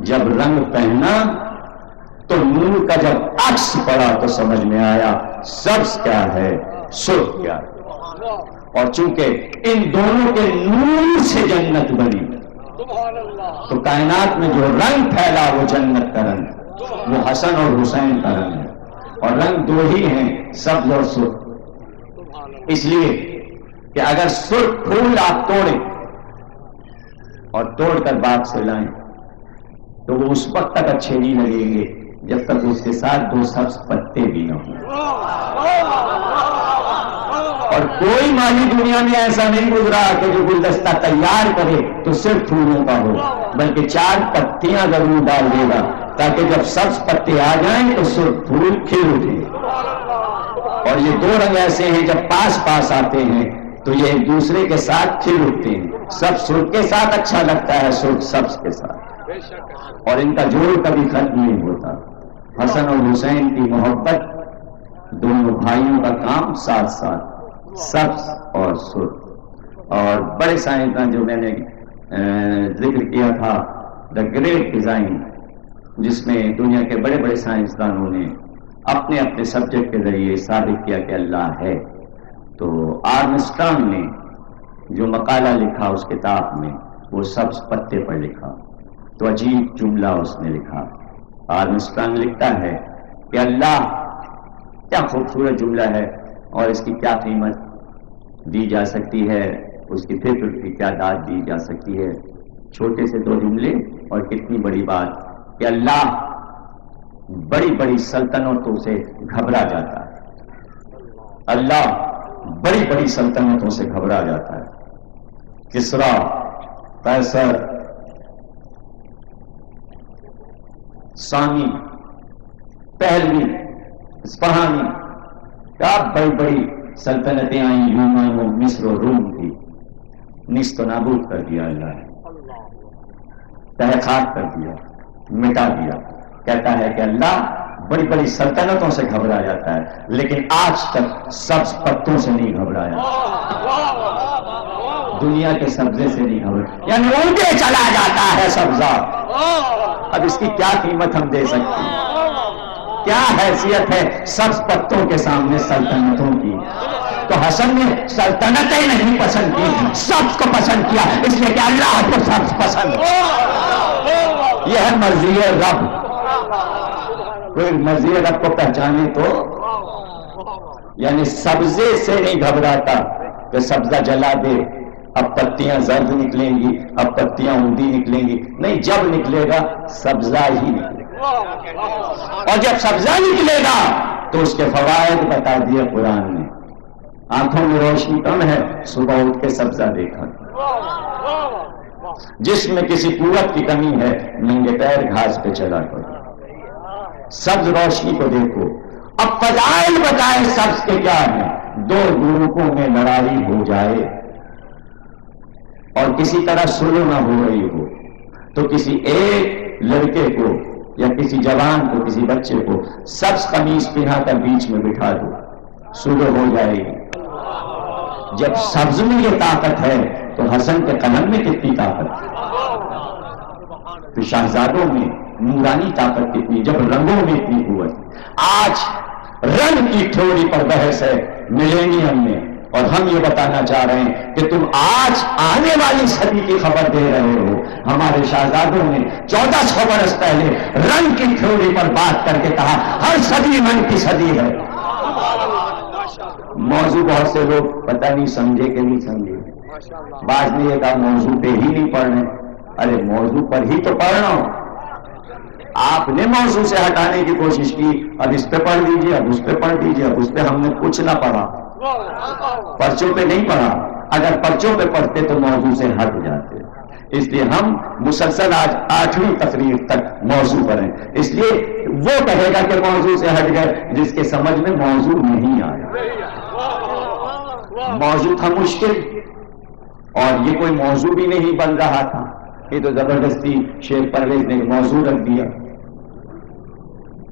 جب رنگ پہنا تو نور کا جب عکس پڑا تو سمجھ میں آیا سبز کیا ہے، سرخ کیا ہے. اور چونکہ ان دونوں کے نور سے جنت بنی تو کائنات میں جو رنگ پھیلا وہ جنت کا رنگ، وہ حسن اور حسین کا رنگ ہے. اور رنگ 2 ہی ہیں، سبز اور سرخ. اس لیے کہ اگر سرخ پھول آپ توڑیں اور توڑ کر باغ سے لائیں تو وہ اس وقت تک اچھے نہیں لگیں گے جب تک اس کے ساتھ دو سبز پتے بھی نہ ہوں. اور کوئی مالی دنیا میں ایسا نہیں گزرا کہ جو گلدستہ تیار کرے تو صرف پھولوں کا ہو، بلکہ 4 پتیاں ضرور ڈال دے گا تاکہ جب سبز پتے آ جائیں تو سرخ پھول کھل اٹھے. اور یہ 2 رنگ ایسے ہیں جب پاس پاس آتے ہیں تو یہ ایک دوسرے کے ساتھ کھل اٹھتے ہیں. سب سرخ کے ساتھ اچھا لگتا ہے، سرخ سبز کے ساتھ، اور ان کا جوڑ کبھی ختم نہیں ہوتا. حسن اور حسین کی محبت، دونوں بھائیوں کا کام ساتھ ساتھ، سبز اور سرخ. اور بڑے سائنسدان جو میں نے ذکر کیا تھا، دا گریٹ ڈیزائن، جس میں دنیا کے بڑے بڑے سائنسدانوں نے اپنے اپنے سبجیکٹ کے ذریعے ثابت کیا کہ اللہ ہے. تو آرمسٹرانگ نے جو مقالہ لکھا اس کتاب میں، وہ سبز پتے پر لکھا. تو عجیب جملہ اس نے لکھا. آرمسٹرانگ لکھتا ہے کہ اللہ، کیا خوبصورت جملہ ہے، اور اس کی کیا قیمت دی جا سکتی ہے، اس کی فکر کی کیا داد دی جا سکتی ہے. چھوٹے سے 2 جملے اور کتنی بڑی بات کہ اللہ بڑی بڑی سلطنتوں سے گھبرا جاتا ہے. اللہ بڑی بڑی سلطنتوں سے گھبرا جاتا ہے. کسرا، قیصر، سامی، پہلوی، اصفہانی، کیا بڑی بڑی سلطنتیں آئیں، یونان و مصر و روم کی، نیست و نابود کر دیا اللہ نے، تحقیق کر دیا، مٹا دیا. کہتا ہے کہ اللہ بڑی بڑی سلطنتوں سے گھبرا جاتا ہے، لیکن آج تک سبز پتوں سے نہیں گھبرایا، دنیا کے سبزے سے نہیں گھبرایا، یعنی اونٹے چلا جاتا ہے سبزہ. اب اس کی کیا قیمت ہم دے سکتے ہیں؟ کیا حیثیت ہے سبز پتوں کے سامنے سلطنتوں کی؟ تو حسن نے سلطنتیں نہیں پسند کی، سبز کو پسند کیا، اس لیے کہ اللہ کو سبز پسند. یہ ہے مرضی رب. کوئی مرضی رب کو پہچانے تو یعنی سبزے سے نہیں گھبراتا کہ سبزہ جلا دے، اب پتیاں زرد نکلیں گی، اب پتیاں اونڈی نکلیں گی. نہیں، جب نکلے گا سبزہ ہی نکلے گا، اور جب سبزہ نکلے گا تو اس کے فوائد بتا دیے قرآن نے. آنکھوں میں روشنی کم ہے، صبح اٹھ کے سبزہ دیکھا. جسم میں کسی قوت کی کمی ہے، ننگے پیر گھاس پہ چلا کرو، سبز روشنی کو دیکھو. اب فضائل بتائے سبز کے کیا ہیں. 2 گروپوں میں لڑائی ہو جائے اور کسی طرح سلو نہ ہو رہی ہو تو کسی ایک لڑکے کو یا کسی جوان کو، کسی بچے کو سبز قمیص پہنا کر بیچ میں بٹھا دو، سلو ہو جائے گی. جب سبز میں یہ طاقت ہے تو حسن کے قلم میں کتنی طاقت ہے، تو شہزادوں میں نورانی طاقت کتنی، جب رنگوں میں اتنی قوت. آج رنگ کی تھوڑی پر بحث ہے ملینیم میں، اور ہم یہ بتانا چاہ رہے ہیں کہ تم آج آنے والی صدی کی خبر دے رہے ہو. ہمارے شہزادوں نے 1400 برس پہلے رنگ کی تھیوری پر بات کر کے کہا ہر صدی رنگ کی صدی ہے. موضوع بہت سے لوگ پتہ نہیں سمجھے کہ نہیں سمجھے. بعض نے یہ کہا موضوع پہ ہی نہیں پڑھنے. ارے موضوع پر ہی تو پڑھ رہا ہوں. آپ نے موضوع سے ہٹانے کی کوشش کی، اب اس پہ پڑھ دیجیے، اب اس پہ پڑھ دیجیے. اب اس پہ ہم نے کچھ نہ پڑھا، پرچوں پہ نہیں پڑھا. اگر پرچوں پہ پڑھتے تو موضوع سے ہٹ جاتے. اس لیے ہم مسلسل آج 8ویں تقریر تک موضوع پر ہیں. اس لیے وہ کہے گا کہ موضوع سے ہٹ گئے جس کے سمجھ میں موضوع نہیں آیا. موضوع تھا مشکل، اور یہ کوئی موضوع بھی نہیں بن رہا تھا. یہ تو زبردستی شیخ پرویز نے موضوع رکھ دیا.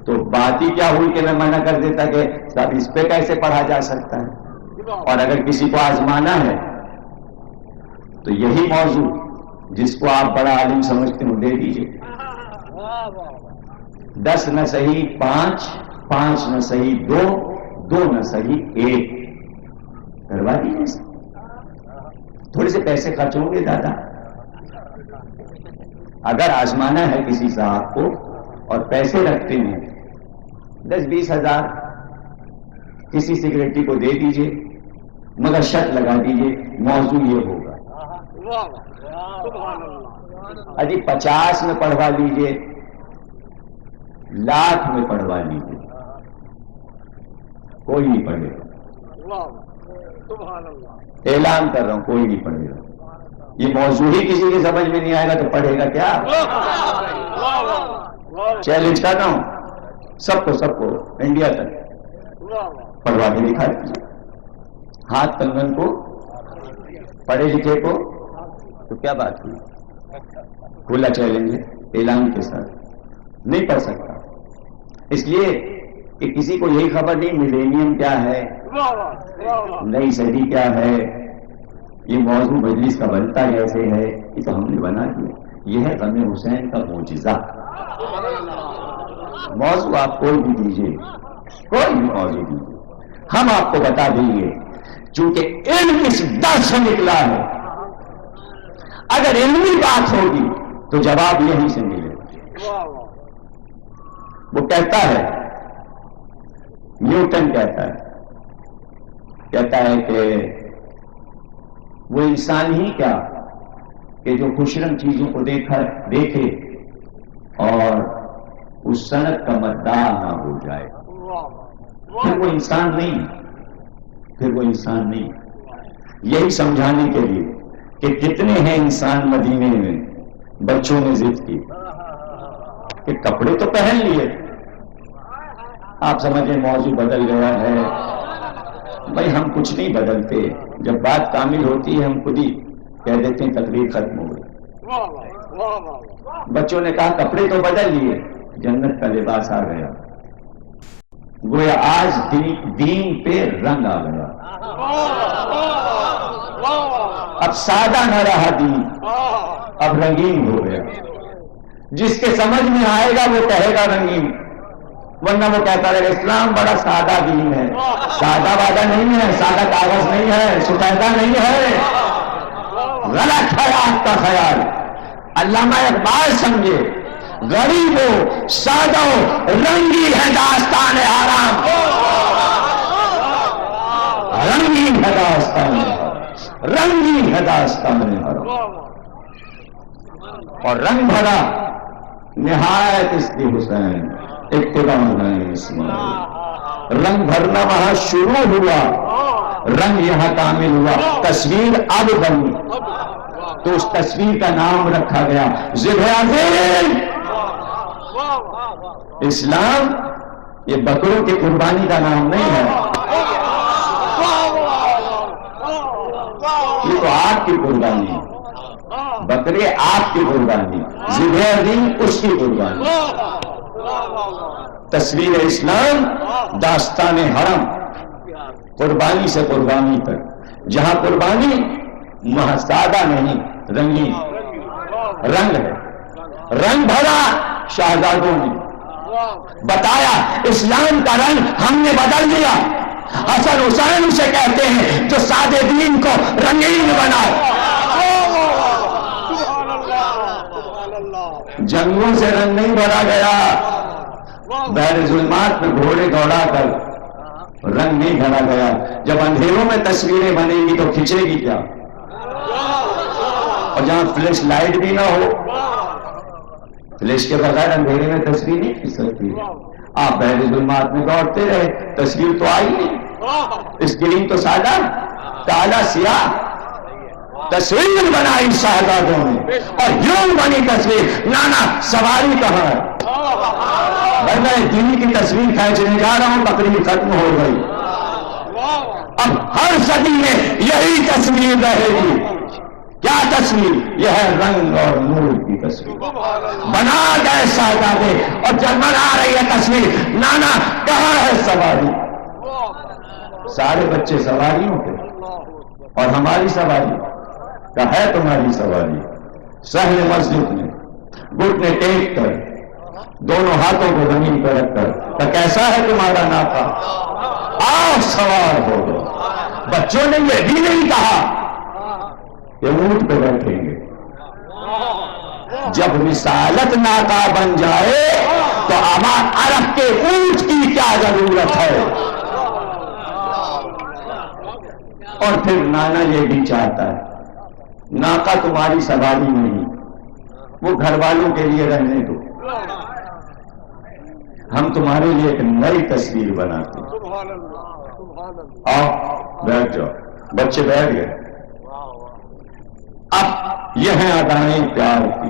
تو بات ہی کیا ہوئی کہ میں منع کر دیتا کہ صاحب اس پہ کیسے پڑھا جا سکتا ہے. اور اگر کسی کو آزمانا ہے تو یہی موضوع جس کو آپ بڑا عالم سمجھتے ہو دے دیجیے. 10 نہ صحیح 5، 5 نہ صحیح 2، 2 نہ صحیح 1 کروا دیجیے. تھوڑے سے پیسے خرچ ہوں گے دادا. اگر آزمانا ہے کسی صاحب کو اور پیسے رکھتے ہیں 10-20 ہزار کسی سیکرٹری کو دے دیجئے مگر شرط لگا دیجیے موضوع یہ ہوگا. ابھی 50 میں پڑھوا لیجیے، لاکھ میں پڑھوا لیجیے، کوئی نہیں پڑھے گا. اعلان کر رہا ہوں کوئی نہیں پڑھے گا. یہ موضوع ہی کسی کی سمجھ میں نہیں آئے گا تو پڑھے گا کیا؟ چیلنج کر رہا ہوں سب کو انڈیا تک پڑھوا کے دکھا دیجیے. ہاتھ کنگن کو، پڑھے لکھے کو تو کیا بات ہوئی؟ کھلا چیلنج ہے اعلان کے ساتھ. نہیں پڑھ سکتا اس لیے کہ کسی کو یہی خبر نہیں ملینیم کیا ہے، نئی صدی کیا ہے، یہ موضوع مجلس کا بنتا کیسے ہے، یہ تو ہم نے بنا دیا. یہ ہے غم حسین کا معجزہ. موضوع آپ کوئی بھی دیجیے، کوئی بھی موضوع دیجیے، ہم آپ کو بتا دیں گے. چونکہ علم اس در سے نکلا ہے، اگر علمی بات ہوگی تو جواب یہیں سے ملے. وہ کہتا ہے، نیوٹن کہتا ہے کہ وہ انسان ہی کیا کہ جو خوش رنگ چیزوں کو دیکھے اور اس صنعت کا مداح نہ ہو جائے، پھر وہ انسان نہیں. یہی سمجھانے کے لیے کہ کتنے ہیں انسان مدینے میں بچوں نے ضد کی کہ کپڑے تو پہن لیے، آپ سمجھیں موضوع بدل گیا ہے. بھائی ہم کچھ نہیں بدلتے، جب بات کامل ہوتی ہے ہم خود ہی کہہ دیتے ہیں تقریر ختم ہو گئی. بچوں نے کہا کپڑے تو بدل لیے، جنت کا لباس آ گیا. گویا آج دین پہ رنگ آ گیا. اب سادہ نہ رہا دین، اب رنگین ہو گیا. جس کے سمجھ میں آئے گا وہ کہے گا رنگین، ورنہ وہ کہتا رہے اسلام بڑا سادہ دین ہے. سادہ وادہ نہیں ہے، سادہ کاغذ نہیں ہے، سفیدہ نہیں ہے. غلط ہے آپ کا خیال. علامہ اقبال سمجھے غریب ہو سادہ ہو رنگی ہے داستان حرام. رنگین ہے داستان، رنگین ہے داستان حرام. اور رنگ بھرا نہایت اس کی حسین ابتدا نہیں اسماعیل. رنگ بھرنا وہاں شروع ہوا، رنگ یہاں کامل ہوا. تصویر اب بنی تو اس تصویر کا نام رکھا گیا ذبح عظیم. اسلام یہ بکروں کی قربانی کا نام نہیں ہے، یہ تو آپ کی قربانی، بکرے آپ کی قربانی، ذبح عظیم اس کی قربانی. تصویر اسلام داستان حرم، قربانی سے قربانی تک. جہاں قربانی وہاں سادہ نہیں رنگین. رنگ ہے، رنگ بھرا. شہزادوں نے بتایا اسلام کا رنگ ہم نے بدل دیا. حسن حسین اسے کہتے ہیں جو سادے دین کو رنگین بنائے. جنگوں سے رنگ نہیں بھرا گیا، بحر ظلمات میں گھوڑے دوڑا کر رنگ نہیں بھرا گیا. جب اندھیروں میں تصویریں بنیں گی تو کھینچے گی کیا؟ اور جہاں فلیش لائٹ بھی نہ ہو، فلیش کے بغیر اندھیرے میں تصویر نہیں کھینچ سکتی. آپ بحر ظلمات میں دوڑتے رہے، تصویر تو آئی نہیں. اسکرین تو سادہ کالا سیاہ. تصویر بنائی شہزادوں نے اور یوں بنی تصویر. نانا سواری کہاں ہے؟ میں دین کی تصویر کھینچنے جا رہا ہوں، تقریر ختم ہو گئی. اب ہر صدی میں یہی تصویر رہے گی. کیا تصویر؟ یہ ہے رنگ اور نور کی تصویر. بنا گئے شہزادے اور جب بنا رہی ہے تصویر، نانا کہاں ہے سواری؟ سارے بچے سواریوں کے اور ہماری سواری کا ہے. تمہاری سواری صحن مسجد میں گھٹنے ٹیک کر دونوں ہاتھوں کو زمین پر رکھ کر تو کیسا ہے تمہارا ناکا؟ آؤ سوار ہو گئے. بچوں نے یہ بھی نہیں کہا کہ اونٹ پہ بیٹھیں گے. جب رسالت ناکا بن جائے تو عرب کے اونٹ کی کیا ضرورت ہے؟ اور پھر نانا یہ بھی چاہتا ہے ناقہ تمہاری سواری نہیں، وہ گھر والوں کے لیے رہنے دو، ہم تمہارے لیے ایک نئی تصویر بناتے ہیں۔ آؤ بیٹھ جاؤ، بچے بیٹھ گئے۔ اب یہ ہیں ادائیں پیار کی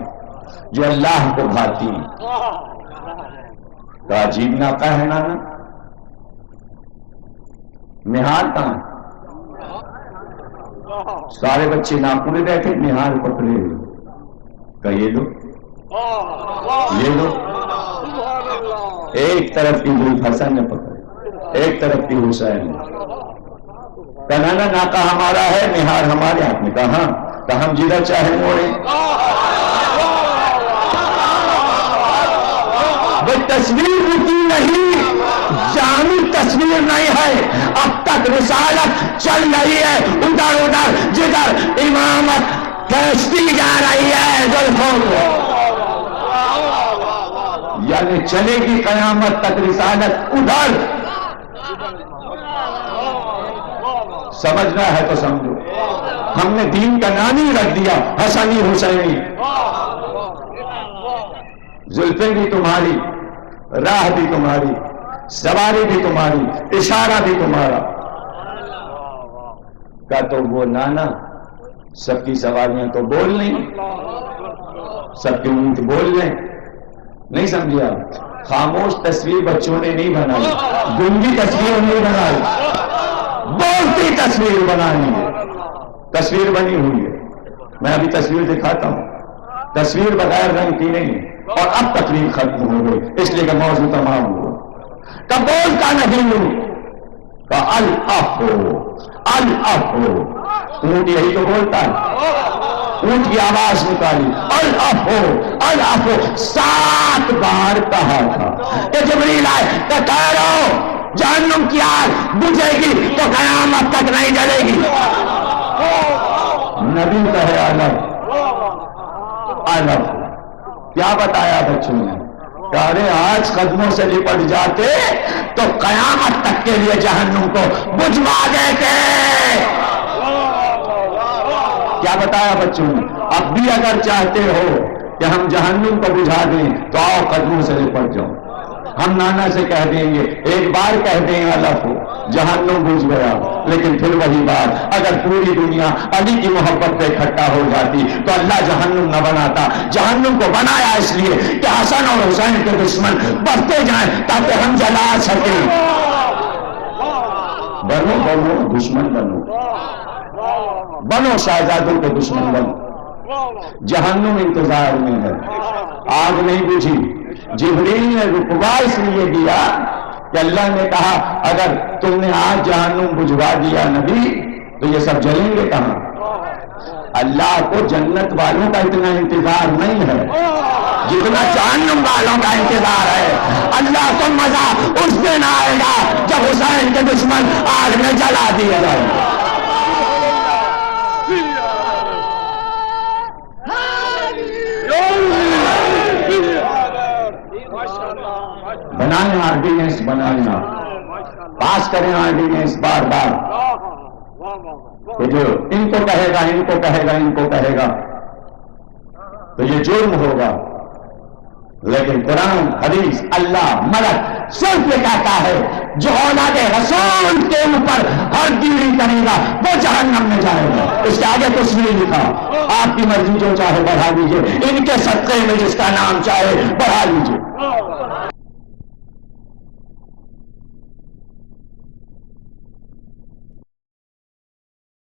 جو اللہ کو بھاتی ہیں۔ تو عجیب ناقہ ہے نانا، نہال کہاں؟ سارے بچے ناقے میں بیٹھے، نہال پکڑے ہوئے، کہ یہ لو یہ لو، ایک طرف کی ذوالحسن نے پکڑے، ایک طرف کی حسین نے کہا نانا ناقہ ہمارا ہے، نہال ہمارے ہاتھ میں، کہا کہ ہم جدھر چاہے موڑے۔ وہ تصویر کی نہیں، جامع تصویر نہیں ہے، اب تک رسالت چل رہی ہے ادھر ادھر جدھر امامت کھینچتی جا رہی ہے زلفوں کو، یعنی چلے گی قیامت تک رسالت ادھر۔ سمجھنا ہے تو سمجھو، ہم نے دین کا نام ہی رکھ دیا حسنی حسینی، زلفیں بھی تمہاری، راہ بھی تمہاری، سواری بھی تمہاری، اشارہ بھی تمہارا۔ کہا تو وہ نانا سب کی سواریاں تو بول نہیں، سب کے اونٹ بول لیں، نہیں سمجھا؟ خاموش تصویر بچوں نے نہیں بنائی، گنگی تصویر نہیں بنائی، بولتی تصویر بنانی ہے۔ تصویر بنی ہوئی ہے، میں ابھی تصویر دکھاتا ہوں، تصویر بغیر رنگ کی نہیں ہے۔ اور اب تقریر ختم ہو گئی اس لیے کہ موضوع تمام ہوا۔ کب بولتا نہیں ہوں کہ الافو الافو، اونٹ یہی تو بولتا ہے، اونٹ کی آواز نکالی الافو الافو، 7 بار کہا تھا کہ جبریل آئے کہ کہہ رہو جہنم کی آگ بجھے گی تو قیامت تک نہیں جلے گی۔ نبی کہے الف الف، کیا بتایا بچوں نے؟ کہ ارے آج قدموں سے لپٹ جاتے تو قیامت تک کے لیے جہنم کو بجھوا دیتے۔ کیا بتایا بچوں نے؟ اب بھی اگر چاہتے ہو کہ ہم جہنم کو بجھا دیں تو آؤ قدموں سے لپٹ جاؤ۔ ہم نانا سے کہہ دیں گے، ایک بار کہہ دیں الف ہو، جہنم بجھ گیا، لیکن پھر وہی بات، اگر پوری دنیا علی کی محبت پہ اکٹھا ہو جاتی تو اللہ جہنم نہ بناتا۔ جہنم کو بنایا اس لیے کہ حسن اور حسین کے دشمن بڑھتے جائیں تاکہ ہم جلا سکیں۔ بنو بنو دشمن بنو، بنو شہزادوں کے دشمن بنو۔ جہنم انتظار میں ہے، آگ نہیں بجھی۔ جبریل نے رتبہ اس لیے دیا کہ اللہ نے کہا اگر تم نے آج جہنم بجھوا دیا نبی تو یہ سب جلیں گے کہاں؟ اللہ کو جنت والوں کا اتنا انتظار نہیں ہے جتنا جہنم والوں کا انتظار ہے۔ اللہ کو مزہ اس دن آئے گا جب حسین کے دشمن آگ میں جلا دیے جائیں گے۔ بنائیں آرڈیننس، بنائیں، پاس کریں آرڈیننس بار بار، کہ جو ان کو کہے گا ان کو کہے گا ان کو کہے گا تو یہ جرم ہوگا، لیکن قرآن حدیث اللہ ملک صرف یہ کہتا ہے جو اولاد رسول کے اوپر ہر دیری کرے گا وہ جہنم میں جائے گا۔ اس کے آگے کچھ نہیں لکھا، آپ کی مرضی جو چاہے بڑھا لیجیے، ان کے صدقے میں جس کا نام چاہے بڑھا لیجیے۔